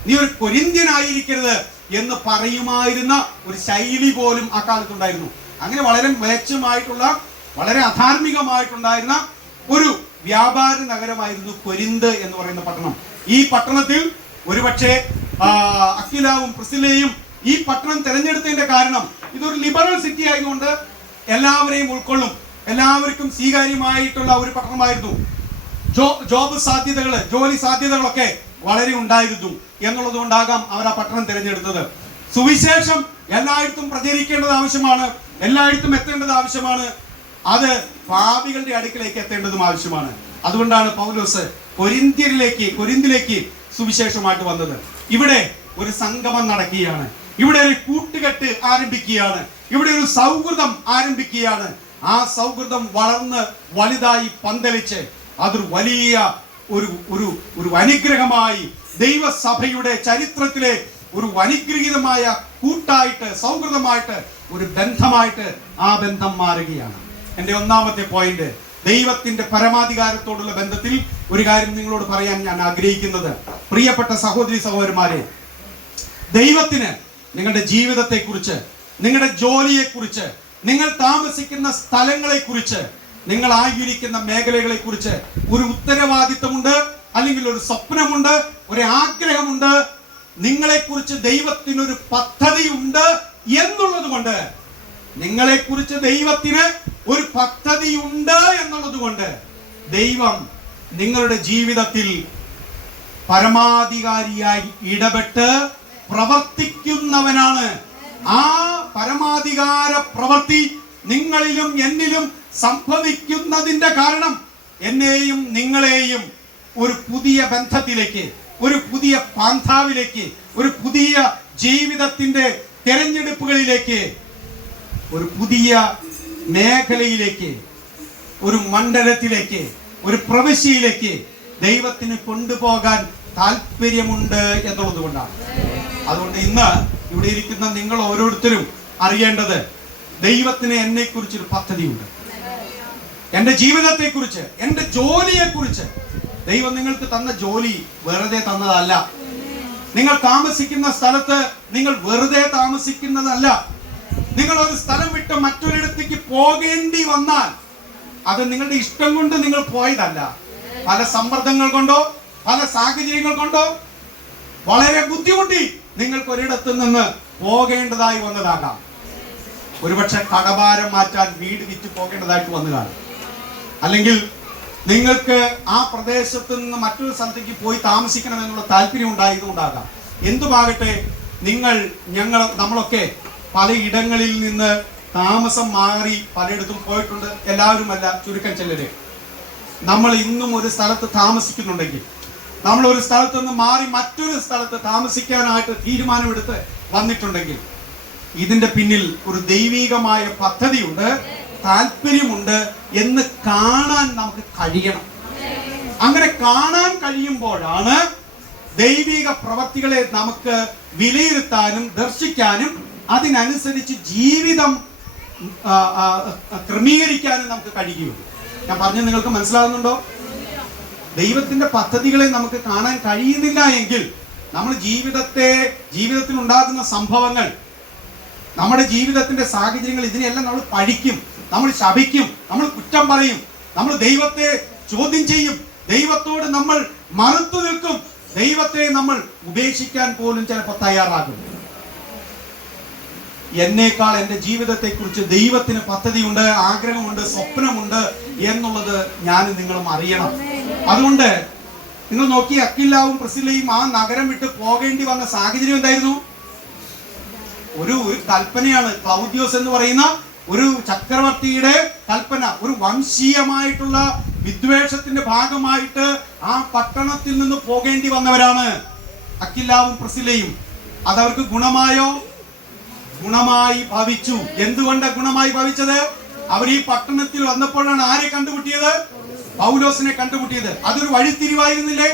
നീ ഒരു കൊരിന്ത്യനായിരിക്കരുത് എന്ന് പറയുമായിരുന്ന ഒരു ശൈലി പോലും അക്കാലത്തുണ്ടായിരുന്നു. അങ്ങനെ വളരെ മ്ലേച്ഛമായിട്ടുള്ള, വളരെ അധാർമികമായിട്ടുണ്ടായിരുന്ന ഒരു വ്യാപാര നഗരമായിരുന്നു കൊരിന്ത് എന്ന് പറയുന്ന പട്ടണം. ഈ പട്ടണത്തിൽ ഒരുപക്ഷെ അക്വിലാവും പ്രിസ്കില്ലയും ഈ പട്ടണം തിരഞ്ഞെടുത്തതിന്റെ കാരണം ഇതൊരു ലിബറൽ സിറ്റി ആയതുകൊണ്ട് എല്ലാവരെയും ഉൾക്കൊള്ളും, എല്ലാവർക്കും സ്വീകാര്യമായിട്ടുള്ള ഒരു പട്ടണമായിരുന്നു. ജോബ് സാധ്യതകള്, ജോലി സാധ്യതകളൊക്കെ വളരെ ഉണ്ടായിരുന്നു എന്നുള്ളത് കൊണ്ടാകാം അവർ ആ പട്ടണം തിരഞ്ഞെടുത്തത്. സുവിശേഷം എല്ലായിടത്തും പ്രചരിക്കേണ്ടത് ആവശ്യമാണ്, എല്ലായിടത്തും എത്തേണ്ടത് ആവശ്യമാണ്, അത് പാപികളുടെ അടുക്കിലേക്ക് എത്തേണ്ടതും ആവശ്യമാണ്. അതുകൊണ്ടാണ് പൗലോസ് കൊരിന്തിലേക്ക് സുവിശേഷമായിട്ട് വന്നത്. ഇവിടെ ഒരു സംഗമം നടക്കുകയാണ്, ഇവിടെ ഒരു കൂട്ടുകെട്ട് ആരംഭിക്കുകയാണ്, ഇവിടെ ഒരു സൗഹൃദം ആരംഭിക്കുകയാണ്. ആ സൗഹൃദം വളർന്ന് വലുതായി പന്തലിച്ച് അതൊരു വലിയ ഒരു അനുഗ്രഹമായി ദൈവസഭയുടെ ചരിത്രത്തിലെ ഒരു അനുഗ്രഹീതമായ കൂട്ടായിട്ട്, സൗഹൃദമായിട്ട്, ഒരു ബന്ധമായിട്ട് ആ ബന്ധം മാറുകയാണ്. എൻ്റെ ഒന്നാമത്തെ പോയിന്റ്, ദൈവത്തിന്റെ പരമാധികാരത്തോടുള്ള ബന്ധത്തിൽ ഒരു കാര്യം നിങ്ങളോട് പറയാൻ ഞാൻ ആഗ്രഹിക്കുന്നത്, പ്രിയപ്പെട്ട സഹോദരി സഹോദരന്മാരെ, ദൈവത്തിന് നിങ്ങളുടെ ജീവിതത്തെക്കുറിച്ച്, നിങ്ങളുടെ ജോലിയെക്കുറിച്ച്, നിങ്ങൾ താമസിക്കുന്ന സ്ഥലങ്ങളെക്കുറിച്ച്, നിങ്ങൾ ആയിരിക്കുന്ന മേഖലകളെ കുറിച്ച് ഒരു ഉത്തരവാദിത്തമുണ്ട്, അല്ലെങ്കിൽ ഒരു സ്വപ്നമുണ്ട്, ഒരു ആഗ്രഹമുണ്ട്. നിങ്ങളെക്കുറിച്ച് ദൈവത്തിനൊരു പദ്ധതിയുണ്ട് എന്നുള്ളത് കൊണ്ട്, നിങ്ങളെക്കുറിച്ച് ദൈവത്തിന് ഒരു പദ്ധതിയുണ്ട് എന്നുള്ളത് കൊണ്ട് ദൈവം നിങ്ങളുടെ ജീവിതത്തിൽ പരമാധികാരിയായി ഇടപെട്ട് പ്രവർത്തിക്കുന്നവനാണ്. ആ പരമാധികാര പ്രവൃത്തി നിങ്ങളിലും എന്നിലും സംഭവിക്കുന്നതിന്റെ കാരണം എന്നെയും നിങ്ങളെയും ഒരു പുതിയ ബന്ധത്തിലേക്ക്, ഒരു പുതിയ പാന്താവിലേക്ക്, ഒരു പുതിയ ജീവിതത്തിന്റെ തെരഞ്ഞെടുപ്പുകളിലേക്ക്, ഒരു പുതിയ മേഖലയിലേക്ക്, ഒരു മണ്ഡലത്തിലേക്ക്, ഒരു പ്രവിശ്യയിലേക്ക് ദൈവത്തിന് കൊണ്ടുപോകാൻ താല്പര്യമുണ്ട് എന്നുള്ളത് കൊണ്ടാണ്. അതുകൊണ്ട് ഇന്ന് ഇവിടെ ഇരിക്കുന്ന നിങ്ങൾ ഓരോരുത്തരും അറിയേണ്ടത്, ദൈവത്തിന് എന്നെ കുറിച്ചൊരു പദ്ധതിയുണ്ട്. എന്റെ ജീവിതത്തെക്കുറിച്ച്, എന്റെ ജോലിയെക്കുറിച്ച്. ദൈവം നിങ്ങൾക്ക് തന്ന ജോലി വെറുതെ തന്നതല്ല. നിങ്ങൾ താമസിക്കുന്ന സ്ഥലത്ത് നിങ്ങൾ വെറുതെ താമസിക്കുന്നതല്ല. നിങ്ങൾ ഒരു സ്ഥലം വിട്ട് മറ്റൊരിടത്തേക്ക് പോകേണ്ടി വന്നാൽ അത് നിങ്ങളുടെ ഇഷ്ടം കൊണ്ട് നിങ്ങൾ പോയതല്ല. പല സമ്മർദ്ദങ്ങൾ കൊണ്ടോ പല സാഹചര്യങ്ങൾ കൊണ്ടോ വളരെ ബുദ്ധിമുട്ടി നിങ്ങൾക്ക് ഒരിടത്ത് നിന്ന് പോകേണ്ടതായി വന്നതാകാം. ഒരുപക്ഷെ കടഭാരം മാറ്റാൻ വീട് വിറ്റ് പോകേണ്ടതായിട്ട് വന്നു കാണും. അല്ലെങ്കിൽ നിങ്ങൾക്ക് ആ പ്രദേശത്ത് നിന്ന് മറ്റൊരു സ്ഥലത്തേക്ക് പോയി താമസിക്കണം എന്നുള്ള താല്പര്യം ഉണ്ടായതുകൊണ്ടാകാം. എന്തുമാകട്ടെ, നമ്മളൊക്കെ പല ഇടങ്ങളിൽ നിന്ന് താമസം മാറി പലയിടത്തും പോയിട്ടുണ്ട്. എല്ലാവരുമല്ല, ചുരുക്കം ചിലര്. നമ്മൾ ഇന്നും ഒരു സ്ഥലത്ത് താമസിക്കുന്നുണ്ടെങ്കിൽ, നമ്മൾ ഒരു സ്ഥലത്ത് നിന്ന് മാറി മറ്റൊരു സ്ഥലത്ത് താമസിക്കാനായിട്ട് തീരുമാനമെടുത്ത് വന്നിട്ടുണ്ടെങ്കിൽ, ഇതിന്റെ പിന്നിൽ ഒരു ദൈവികമായ പദ്ധതിയുണ്ട്, താല്പര്യമുണ്ട് എന്ന് കാണാൻ നമുക്ക് കഴിയണം. അങ്ങനെ കാണാൻ കഴിയുമ്പോഴാണ് ദൈവിക പ്രവർത്തികളെ നമുക്ക് വിലയിരുത്താനും ദർശിക്കാനും അതിനനുസരിച്ച് ജീവിതം ക്രമീകരിക്കാനും നമുക്ക് കഴിയുകയുള്ളൂ. ഞാൻ പറഞ്ഞത് നിങ്ങൾക്ക് മനസ്സിലാകുന്നുണ്ടോ? ദൈവത്തിന്റെ പദ്ധതികളെ നമുക്ക് കാണാൻ കഴിയുന്നില്ല എങ്കിൽ നമ്മൾ ജീവിതത്തിൽ ഉണ്ടാകുന്ന സംഭവങ്ങൾ നമ്മുടെ ജീവിതത്തിന്റെ സാഹചര്യങ്ങൾ ഇതിനെല്ലാം നമ്മൾ പഴിക്കും, നമ്മൾ ശപിക്കും, നമ്മൾ കുറ്റം പറയും, നമ്മൾ ദൈവത്തെ ചോദ്യം ചെയ്യും, ദൈവത്തോട് നമ്മൾ മറുത്തു നിൽക്കും, ദൈവത്തെ നമ്മൾ ഉപേക്ഷിക്കാൻ പോലും ചിലപ്പോൾ തയ്യാറാകും. എന്നേക്കാൾ എൻ്റെ ജീവിതത്തെ കുറിച്ച് ദൈവത്തിന് പദ്ധതിയുണ്ട്, ആഗ്രഹമുണ്ട്, സ്വപ്നമുണ്ട് എന്നുള്ളത് ഞാൻ നിങ്ങളും അറിയണം. അതുകൊണ്ട് നിങ്ങൾ നോക്കി, അക്വിലാവും പ്രിസ്കില്ലയും ആ നഗരം വിട്ട് പോകേണ്ടി വന്ന സാഹചര്യം എന്തായിരുന്നു? ഒരു കൽപ്പനയാണ്. ക്ലൗദിയോസ് എന്ന് പറയുന്ന ഒരു ചക്രവർത്തിയുടെ കൽപ്പന, ഒരു വംശീയമായിട്ടുള്ള വിദ്വേഷത്തിന്റെ ഭാഗമായിട്ട് ആ പട്ടണത്തിൽ നിന്ന് പോകേണ്ടി വന്നവരാണ് അക്വിലാവും പ്രിസ്കില്ലയും. അതവർക്ക് ഗുണമായോ? ഗുണമായി ഭവിച്ചു. എന്തുകൊണ്ടാണ് ഗുണമായി ഭവിച്ചത്? അവർ ഈ പട്ടണത്തിൽ വന്നപ്പോഴാണ് ആരെ കണ്ടുമുട്ടിയത്? പൗലോസിനെ കണ്ടുമുട്ടിയത്. അതൊരു വഴിത്തിരിവായിരുന്നില്ലേ?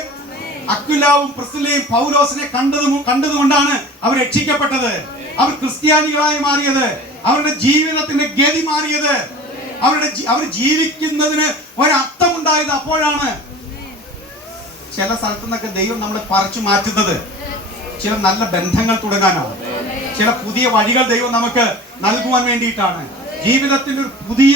അക്വിലാവും പ്രിസ്കില്ലയും പൗലോസിനെ കണ്ടതുകൊണ്ടാണ് അവർ രക്ഷിക്കപ്പെട്ടത്, അവർ ക്രിസ്ത്യാനികളായി മാറിയത്, അവരുടെ ജീവിതത്തിന്റെ ഗതി മാറിയത്, അവർ ജീവിക്കുന്നതിന് ഒരർത്ഥമുണ്ടായത് അപ്പോഴാണ്. ചില സ്ഥലത്തു നിന്നൊക്കെ ദൈവം നമ്മളെ പറിച്ചു മാറ്റുന്നത് ചില നല്ല ബന്ധങ്ങൾ തുടങ്ങാനാണ്, ചില പുതിയ വഴികൾ ദൈവം നമുക്ക് നൽകുവാൻ വേണ്ടിയിട്ടാണ്. ജീവിതത്തിന്റെ ഒരു പുതിയ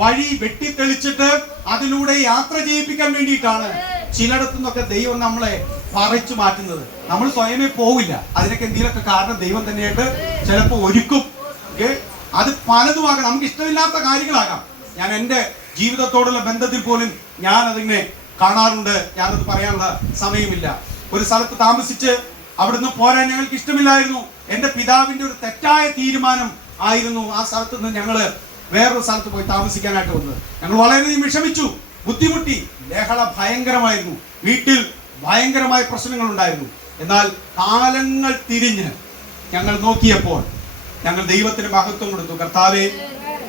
വഴി വെട്ടിത്തെളിച്ചിട്ട് അതിലൂടെ യാത്ര ചെയ്യിപ്പിക്കാൻ വേണ്ടിയിട്ടാണ് ചിലയിടത്തു നിന്നൊക്കെ ദൈവം നമ്മളെ പറിച്ചു മാറ്റുന്നത്. നമ്മൾ സ്വയമേ പോവില്ല, അതിനൊക്കെ എന്തെങ്കിലുമൊക്കെ കാരണം ദൈവം തന്നെയായിട്ട് ചിലപ്പോൾ ഒരുക്കും. അത് പലതുമാകാം, നമുക്ക് ഇഷ്ടമില്ലാത്ത കാര്യങ്ങളാകാം. ഞാൻ എൻ്റെ ജീവിതത്തോടുള്ള ബന്ധത്തിൽ പോലും ഞാൻ അതിനെ കാണാറുണ്ട്. ഞാനത് പറയാനുള്ള സമയമില്ല. ഒരു സ്ഥലത്ത് താമസിച്ച് അവിടുന്ന് പോരാൻ ഞങ്ങൾക്ക് ഇഷ്ടമില്ലായിരുന്നു. എൻ്റെ പിതാവിൻ്റെ ഒരു തെറ്റായ തീരുമാനം ആയിരുന്നു ആ സ്ഥലത്ത് നിന്ന് ഞങ്ങള് വേറൊരു സ്ഥലത്ത് പോയി താമസിക്കാനായിട്ട് വന്നത്. ഞങ്ങൾ വളരെയധികം വിഷമിച്ചു, ബുദ്ധിമുട്ടി, ലഹള ഭയങ്കരമായിരുന്നു, വീട്ടിൽ ഭയങ്കരമായ പ്രശ്നങ്ങൾ ഉണ്ടായിരുന്നു. എന്നാൽ കാലങ്ങൾ തിരിഞ്ഞ് ഞങ്ങൾ നോക്കിയപ്പോൾ ഞങ്ങൾ ദൈവത്തിന് മഹത്വം കൊടുത്തു. കർത്താവേ,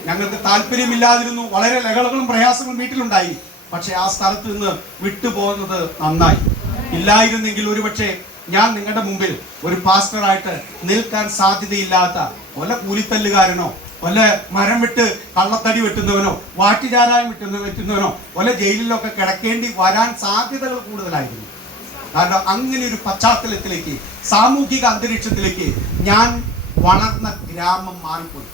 ഞങ്ങൾക്ക് താല്പര്യമില്ലാതിരുന്നു, വളരെ ലഹളകളും പ്രയാസങ്ങളും വീട്ടിലുണ്ടായി, പക്ഷെ ആ സ്ഥലത്ത് നിന്ന് വിട്ടുപോകുന്നത് നന്നായി. ഇല്ലായിരുന്നെങ്കിൽ ഒരുപക്ഷെ ഞാൻ നിങ്ങളുടെ മുമ്പിൽ ഒരു പാസ്റ്ററായിട്ട് നിൽക്കാൻ സാധ്യതയില്ലാത്ത വല്ല കൂലിത്തല്ലുകാരനോ വല്ല മരം വിട്ട് കള്ളത്തടി വെട്ടുന്നവനോ വാറ്റുചാരായം വെട്ടുന്നവനോ വല്ല ജയിലിലൊക്കെ കിടക്കേണ്ടി വരാൻ സാധ്യതകൾ കൂടുതലായിരുന്നു. കാരണം അങ്ങനെ ഒരു പശ്ചാത്തലത്തിലേക്ക്, സാമൂഹിക അന്തരീക്ഷത്തിലേക്ക് ഞാൻ വളർന്ന ഗ്രാമം മാറിപ്പോയി.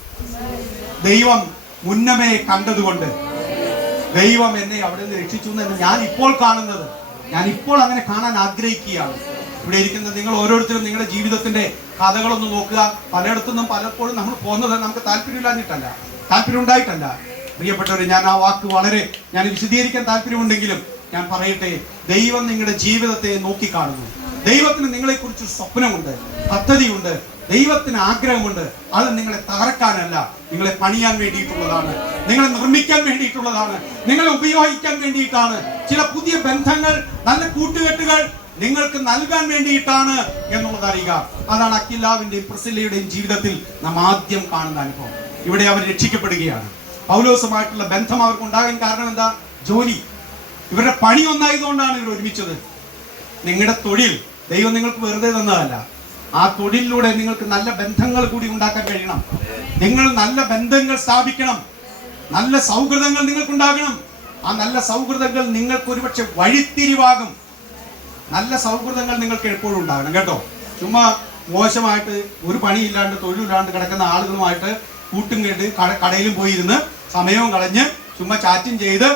ദൈവം മുന്നമേ കണ്ടതുകൊണ്ട് ദൈവം എന്നെ അവിടെ നിന്ന് രക്ഷിച്ചു എന്ന് ഞാൻ ഇപ്പോൾ കാണുന്നത്, ഞാൻ ഇപ്പോൾ അങ്ങനെ കാണാൻ ആഗ്രഹിക്കുകയാണ്. ഇവിടെ ഇരിക്കുന്ന നിങ്ങൾ ഓരോരുത്തരും നിങ്ങളുടെ ജീവിതത്തിന്റെ കഥകളൊന്ന് നോക്കുക. പലയിടത്തുനിന്നും പലപ്പോഴും നമ്മൾ പോകുന്നത് നമുക്ക് താല്പര്യമില്ലാഞ്ഞിട്ടല്ല, താല്പര്യം ഉണ്ടായിട്ടല്ല. പ്രിയപ്പെട്ടവരെ, ഞാൻ ആ വാക്ക് ഞാൻ വിശദീകരിക്കാൻ താല്പര്യമുണ്ടെങ്കിലും ഞാൻ പറയട്ടെ, ദൈവം നിങ്ങളുടെ ജീവിതത്തെ നോക്കിക്കാണുന്നു. ദൈവത്തിന് നിങ്ങളെക്കുറിച്ച് സ്വപ്നമുണ്ട്, പദ്ധതിയുണ്ട്, ദൈവത്തിന് ആഗ്രഹമുണ്ട്. അത് നിങ്ങളെ തകർക്കാനല്ല, നിങ്ങളെ പണിയാൻ വേണ്ടിയിട്ടുള്ളതാണ്, നിങ്ങളെ നിർമ്മിക്കാൻ വേണ്ടിയിട്ടുള്ളതാണ്, നിങ്ങളെ ഉപയോഗിക്കാൻ വേണ്ടിയിട്ടാണ്. ചില പുതിയ ബന്ധങ്ങൾ, നല്ല കൂട്ടുകെട്ടുകൾ നിങ്ങൾക്ക് നൽകാൻ വേണ്ടിയിട്ടാണ് എന്നുള്ളത് അറിയുക. അതാണ് അക്വിലാവിന്റെയും പ്രിസ്കില്ലയുടെയും ജീവിതത്തിൽ നാം ആദ്യം കാണുന്ന അനുഭവം. ഇവിടെ അവർ രക്ഷിക്കപ്പെടുകയാണ്. പൗലോസുമായിട്ടുള്ള ബന്ധം അവർക്ക് ഉണ്ടാകാൻ കാരണം എന്താ? ജോലി. ഇവരുടെ പണി ഒന്നായതുകൊണ്ടാണ് ഇവർ ഒരുമിച്ചത്. നിങ്ങളുടെ തൊഴിൽ ദൈവം നിങ്ങൾക്ക് വെറുതെ തന്നതല്ല. ആ തൊഴിലിലൂടെ നിങ്ങൾക്ക് നല്ല ബന്ധങ്ങൾ കൂടി ഉണ്ടാക്കാൻ കഴിയണം. നിങ്ങൾ നല്ല ബന്ധങ്ങൾ സ്ഥാപിക്കണം, നല്ല സൗഹൃദങ്ങൾ നിങ്ങൾക്കുണ്ടാകണം. ആ നല്ല സൗഹൃദങ്ങൾ നിങ്ങൾക്ക് ഒരുപക്ഷെ വഴിത്തിരിവാകും. നല്ല സൗഹൃദങ്ങൾ നിങ്ങൾക്ക് എപ്പോഴും ഉണ്ടാകണം കേട്ടോ. ചുമ്മാ മോശമായിട്ട് ഒരു പണിയില്ലാണ്ട് തൊഴിലില്ലാണ്ട് കിടക്കുന്ന ആളുകളുമായിട്ട് കൂട്ടും കേട്ട് കടയിലും പോയിരുന്ന് സമയവും കളഞ്ഞ് ചുമ്മാ ചാറ്റും ചെയ്ത്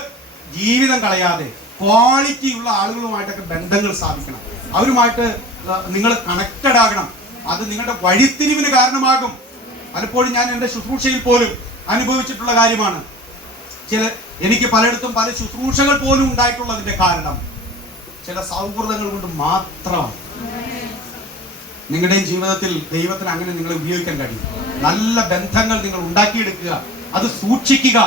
ജീവിതം കളയാതെ ക്വാളിറ്റിയുള്ള ആളുകളുമായിട്ടൊക്കെ ബന്ധങ്ങൾ സ്ഥാപിക്കണം. അവരുമായിട്ട് നിങ്ങൾ കണക്റ്റഡ് ആകണം. അത് നിങ്ങളുടെ വഴിത്തിരിവിന് കാരണമാകും. പലപ്പോഴും ഞാൻ എൻ്റെ ശുശ്രൂഷയിൽ പോലും അനുഭവിച്ചിട്ടുള്ള കാര്യമാണ്. എനിക്ക് പലയിടത്തും പല ശുശ്രൂഷകൾ പോലും ഉണ്ടായിട്ടുള്ളതിന്റെ കാരണം ചില സൗഹൃദങ്ങൾ കൊണ്ട് മാത്രമാണ്. നിങ്ങളുടെയും ജീവിതത്തിൽ ദൈവത്തിന് അങ്ങനെ നിങ്ങളെ ഉപയോഗിക്കാൻ കഴിയും. നല്ല ബന്ധങ്ങൾ നിങ്ങൾ ഉണ്ടാക്കിയെടുക്കുക, അത് സൂക്ഷിക്കുക,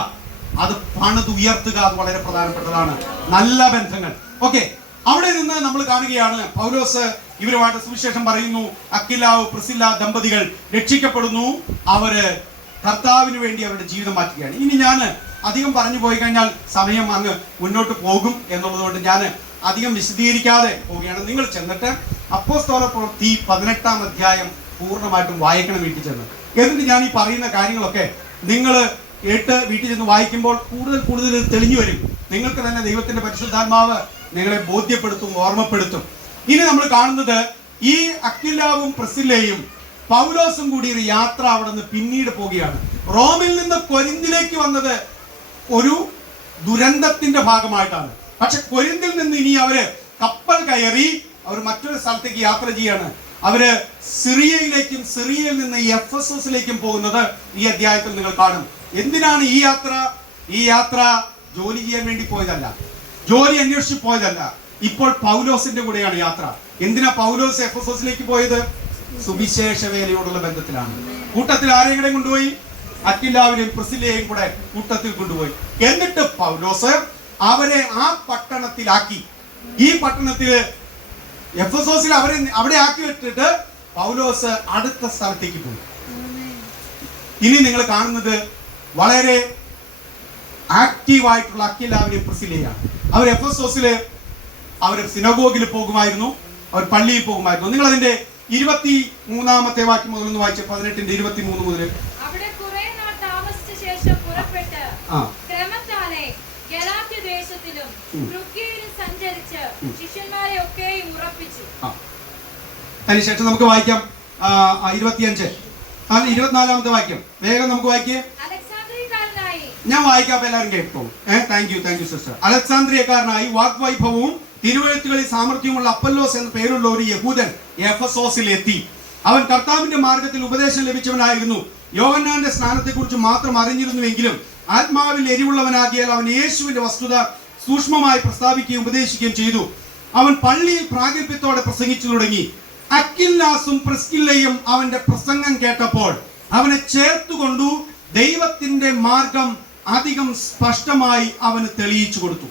അത് പണിതുയർത്തുക. അത് വളരെ പ്രധാനപ്പെട്ടതാണ്, നല്ല ബന്ധങ്ങൾ. ഓക്കെ, അവിടെ നിന്ന് നമ്മൾ കാണുകയാണ് പൗലോസ് ഇവരുമായിട്ട് സുവിശേഷം പറയുന്നു. അക്വിലാവ് പ്രിസ്കില്ല ദമ്പതികൾ രക്ഷിക്കപ്പെടുന്നു. അവര് കർത്താവിന് വേണ്ടി അവരുടെ ജീവിതം മാറ്റുകയാണ്. ഇനി ഞാൻ അധികം പറഞ്ഞു പോയി കഴിഞ്ഞാൽ സമയം അങ്ങ് മുന്നോട്ട് പോകും എന്നുള്ളത് കൊണ്ട് ഞാൻ അധികം വിശദീകരിക്കാതെ പോവുകയാണ്. നിങ്ങൾ ചെന്നിട്ട് അപ്പോസ്തലപ്രവൃത്തി 18-ാം അധ്യായം പൂർണ്ണമായിട്ടും വായിക്കണം വീട്ടിൽ ചെന്ന്. എന്നിട്ട് ഞാൻ ഈ പറയുന്ന കാര്യങ്ങളൊക്കെ നിങ്ങൾ കേട്ട് വീട്ടിൽ ചെന്ന് വായിക്കുമ്പോൾ കൂടുതൽ തെളിഞ്ഞു വരും. നിങ്ങൾക്ക് തന്നെ ദൈവത്തിന്റെ പരിശുദ്ധാത്മാവ് നിങ്ങളെ ബോധ്യപ്പെടുത്തും, ഓർമ്മപ്പെടുത്തും. ഇനി നമ്മൾ കാണുന്നത് ഈ അക്വിലാവും പ്രിസ്കില്ലയും പൗലോസും കൂടി ഒരു യാത്ര അവിടെ നിന്ന് പിന്നീട് പോവുകയാണ്. റോമിൽ നിന്ന് കൊരിന്തിലേക്ക് വന്നത് ഒരു ദുരന്തത്തിന്റെ ഭാഗമായിട്ടാണ്. പക്ഷെ കൊരിന്തിൽ നിന്ന് ഇനി അവര് കപ്പൽ കയറി അവർ മറ്റൊരു സ്ഥലത്തേക്ക് യാത്ര ചെയ്യാണ്. അവര് സിറിയയിലേക്കും സിറിയയിൽ നിന്ന് എഫെസോസിലേക്കും പോകുന്നത് ഈ അധ്യായത്തിൽ നിങ്ങൾ കാണും. എന്തിനാണ് ഈ യാത്ര? ഈ യാത്ര ജോലി ചെയ്യാൻ വേണ്ടി പോയതല്ല, ജോലി അന്വേഷിച്ച് പോയതല്ല. ഇപ്പോൾ പൗലോസിന്റെ കൂടെയാണ് യാത്ര. എന്തിനാ പൗലോസ് എഫെസോസിലേക്ക് പോയത്? സുവിശേഷ വേലയോടുള്ള ബന്ധത്തിലാണ്. കൂട്ടത്തിൽ ആരെങ്കിലും കൊണ്ടുപോയി? അക്വിലാവിനെയും പ്രിസ്കില്ലയെയും കൂടെ കൂട്ടത്തിൽ കൊണ്ടുപോയി. എന്നിട്ട് പൗലോസ് അവരെ ആ പട്ടണത്തിലാക്കി. ഈ പട്ടണത്തില് എഫെസോസിൽ അവിടെ ആക്കി വെച്ചിട്ട് പൗലോസ് അടുത്ത സ്ഥലത്തേക്ക് പോയി. ഇനി നിങ്ങൾ കാണുന്നത് വളരെ ആക്റ്റീവായിട്ടുള്ള അക്വിലാവിനെയും പ്രിസ്കില്ലയെയാണ്. അവർ എഫെസോസില് അവർ സിനഗോഗിൽ പോകുമായിരുന്നു, അവർ പള്ളിയിൽ പോകുമായിരുന്നു. നിങ്ങൾ അതിന്റെ 23 വാക്യം മുതൽ ഒന്ന് വായിച്ച് 18-ന്റെ 23 മുതൽ. അവിടെ കുറെ നാൾ താമസിച്ച ശേഷം പുറപ്പെട്ട് ക്രമത്താലെ ഗലാത്യ ദേശത്തിലും ഫ്രുഗ്യയിലും സഞ്ചരിച്ച് ശിഷ്യന്മാരെ ഒക്കെയും ഉറപ്പിച്ചു. അതിനുശേഷം നമുക്ക് വായിക്കാം 24 വാക്യം. വേഗം നമുക്ക് വായിക്കേ. ഞാൻ വായിക്കാം, എല്ലാവരും കേൾക്കും. Thank you sister. അലക്സാന്ദ്രിയക്കാരനായി വാഗ്വൈഭവവും തിരുവെഴുത്തുകളിൽ സാമർഥ്യമുള്ള അപ്പല്ലോസ് എന്ന പേരുള്ള ഒരു യഹൂദൻ എഫെസോസിൽ എത്തി. അവൻ കർത്താവിന്റെ മാർഗത്തിൽ ഉപദേശം ലഭിച്ചവനായിരുന്നു. യോഹന്നാന്റെ സ്നാനത്തെക്കുറിച്ച് മാത്രം അറിഞ്ഞിരുന്നുവെങ്കിലും ആത്മാവിൽ എരിവുള്ളവനാകിയാൽ അവൻ യേശുവിന്റെ വസ്തുത സൂക്ഷ്മമായി പ്രസ്താവിക്കുകയും ഉപദേശിക്കുകയും ചെയ്തു. അവൻ പള്ളിയിൽ പ്രാഗൽഭ്യത്തോടെ പ്രസംഗിച്ചു തുടങ്ങി. അക്വിലാസും പ്രിസ്കില്ലയും അവന്റെ പ്രസംഗം കേട്ടപ്പോൾ അവനെ ചേർത്തുകൊണ്ടു ദൈവത്തിന്റെ മാർഗം അധികം സ്പഷ്ടമായി അവന് തെളിയിച്ചു കൊടുത്തു.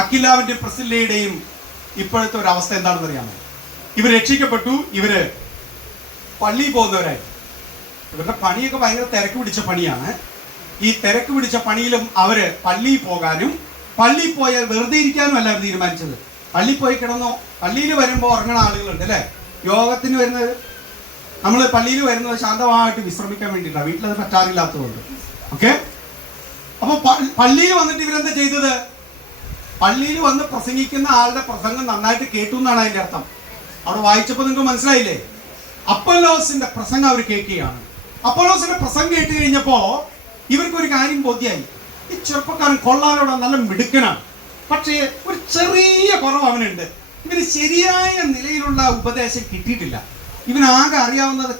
അക്വിലാവിന്റെ പ്രിസ്കില്ലയുടെയും ഇപ്പോഴത്തെ ഒരു അവസ്ഥ എന്താണെന്ന് അറിയാമോ? ഇവർ രക്ഷിക്കപ്പെട്ടു. ഇവര് പള്ളിയിൽ പോകുന്നവരായി. ഇവരുടെ പണിയൊക്കെ ഭയങ്കര തിരക്ക് പിടിച്ച പണിയാണ്. ഈ തിരക്ക് പിടിച്ച പണിയിലും അവര് പള്ളിയിൽ പോകാനും പള്ളിയിൽ പോയാൽ വെറുതെ ഇരിക്കാനും അല്ലായിരുന്നു തീരുമാനിച്ചത്. പള്ളിയിൽ പോയി കിടന്നോ, പള്ളിയിൽ വരുമ്പോൾ ഉറങ്ങണ ആളുകളുണ്ട് അല്ലേ? യോഗത്തിന് വരുന്നത്, നമ്മൾ പള്ളിയിൽ വരുന്നത് ശാന്തമായിട്ട് വിശ്രമിക്കാൻ വേണ്ടിയിട്ടാണ്. വീട്ടിലത് പറ്റാറില്ലാത്തതുകൊണ്ട്. ഓക്കെ, അപ്പൊ പള്ളിയിൽ വന്നിട്ട് ഇവരെന്താ ചെയ്തത്? പള്ളിയിൽ വന്ന് പ്രസംഗിക്കുന്ന ആളുടെ പ്രസംഗം നന്നായിട്ട് കേട്ടു എന്നാണ് അതിന്റെ അർത്ഥം. അവിടെ വായിച്ചപ്പോൾ നിങ്ങൾക്ക് മനസ്സിലായില്ലേ? അപ്പല്ലോസിന്റെ പ്രസംഗം അവർ കേൾക്കുകയാണ്. അപ്പല്ലോസിന്റെ പ്രസംഗം കേട്ട് കഴിഞ്ഞപ്പോ ഇവർക്കൊരു കാര്യം ബോധ്യായി. ഈ ചെറുപ്പക്കാരൻ കൊള്ളാനോടെ നല്ല മിടുക്കനാണ്, പക്ഷേ ഒരു ചെറിയ കുറവ് അവനുണ്ട്. ഇവന് ശരിയായ നിലയിലുള്ള ഉപദേശം കിട്ടിയിട്ടില്ല. ഇവനാകെ അറിയാവുന്നത്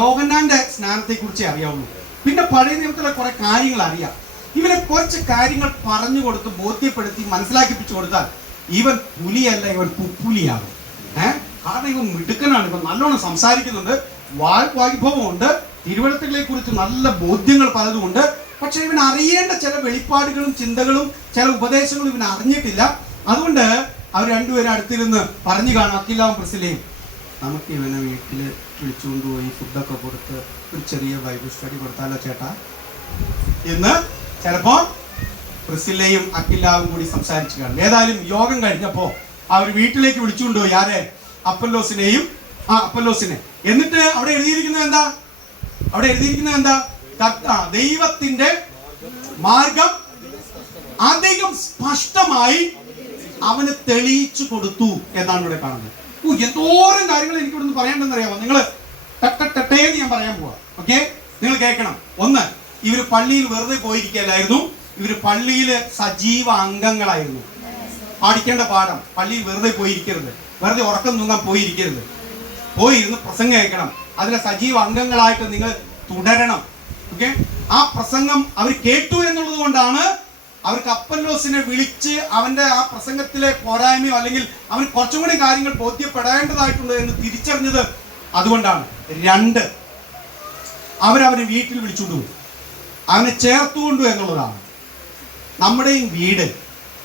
യോഹന്നാന്റെ സ്നാനത്തെ കുറിച്ചേ അറിയാവുള്ളൂ. പിന്നെ പഴയ നിയമത്തിലെ കുറെ കാര്യങ്ങൾ അറിയാം. ഇവനെ കുറച്ച് കാര്യങ്ങൾ പറഞ്ഞു കൊടുത്ത് ബോധ്യപ്പെടുത്തി മനസ്സിലാക്കിപ്പിച്ചു കൊടുത്താൽ ഇവൻ പുലിയല്ല, ഇവൻ പുപ്പുലിയാകും. കാരണം ഇവൻ മിടുക്കനാണ്, ഇവൻ നല്ലോണം സംസാരിക്കുന്നുണ്ട്, വാഗ്വൈഭവമുണ്ട്, തിരുവെഴുത്തുകളെ കുറിച്ച് നല്ല ബോധ്യങ്ങൾ പലതുമുണ്ട്. പക്ഷെ ഇവൻ അറിയേണ്ട ചില വെളിപ്പാടുകളും ചിന്തകളും ചില ഉപദേശങ്ങളും ഇവൻ അറിഞ്ഞിട്ടില്ല. അതുകൊണ്ട് അവർ രണ്ടുപേരും അടുത്തിരുന്ന് പറഞ്ഞു കാണും, അക്വിലാവും പ്രിസ്കില്ലയും, നമുക്ക് ഇവനെ വീട്ടിൽ വിളിച്ചുകൊണ്ട് പോയി ഫുഡൊക്കെ കൊടുത്ത് ഒരു ചെറിയ ബൈബിൾ സ്റ്റഡി കൊടുത്താലോ ചേട്ടാ എന്ന് ചിലപ്പോ പ്രിസ്കില്ലയും അക്വിലാവും കൂടി സംസാരിച്ചു കാണും. ഏതായാലും യോഗം കഴിഞ്ഞപ്പോ അവർ വീട്ടിലേക്ക് വിളിച്ചുകൊണ്ടുപോയി. ആരെ? അപ്പല്ലോസിനെ. എന്നിട്ട് അവിടെ എഴുതിയിരിക്കുന്നത് എന്താ? ദൈവത്തിന്റെ മാർഗം അധികം സ്പഷ്ടമായി അവന് തെളിയിച്ചു കൊടുത്തു എന്നാണ് ഇവിടെ കാണുന്നത്. എന്തോരം കാര്യങ്ങൾ എനിക്ക് ഇവിടെ പറയേണ്ടെന്ന് അറിയാമോ? നിങ്ങൾ ടട്ടേന്ന് ഞാൻ പറയാൻ പോവാ. ഓക്കെ, നിങ്ങൾ കേൾക്കണം. ഒന്ന്, ഇവര് പള്ളിയിൽ വെറുതെ പോയിരിക്കലായിരുന്നു. ഇവര് പള്ളിയിലെ സജീവ അംഗങ്ങളായിരുന്നു. പഠിക്കേണ്ട പാഠം, പള്ളിയിൽ വെറുതെ പോയിരിക്കരുത്, വെറുതെ ഉറക്കം തൂങ്ങാൻ പോയിരിക്കരുത്. പോയിരുന്ന് പ്രസംഗം കേൾക്കണം. അതിലെ സജീവ അംഗങ്ങളായിട്ട് നിങ്ങൾ തുടരണം. ഓക്കെ, ആ പ്രസംഗം അവർ കേട്ടു എന്നുള്ളത് കൊണ്ടാണ് അവർക്ക് അപ്പല്ലോസിനെ വിളിച്ച് അവന്റെ ആ പ്രസംഗത്തിലെ പോരായ്മയോ അല്ലെങ്കിൽ അവൻ കുറച്ചും കൂടി കാര്യങ്ങൾ ബോധ്യപ്പെടേണ്ടതായിട്ടുണ്ട് എന്ന് തിരിച്ചറിഞ്ഞത്. അതുകൊണ്ടാണ്. 2, അവരവനെ വീട്ടിൽ വിളിച്ചുകൊണ്ടുപോകും, അവനെ ചേർത്തുകൊണ്ടു എന്നുള്ളതാണ്. നമ്മുടെയും വീട്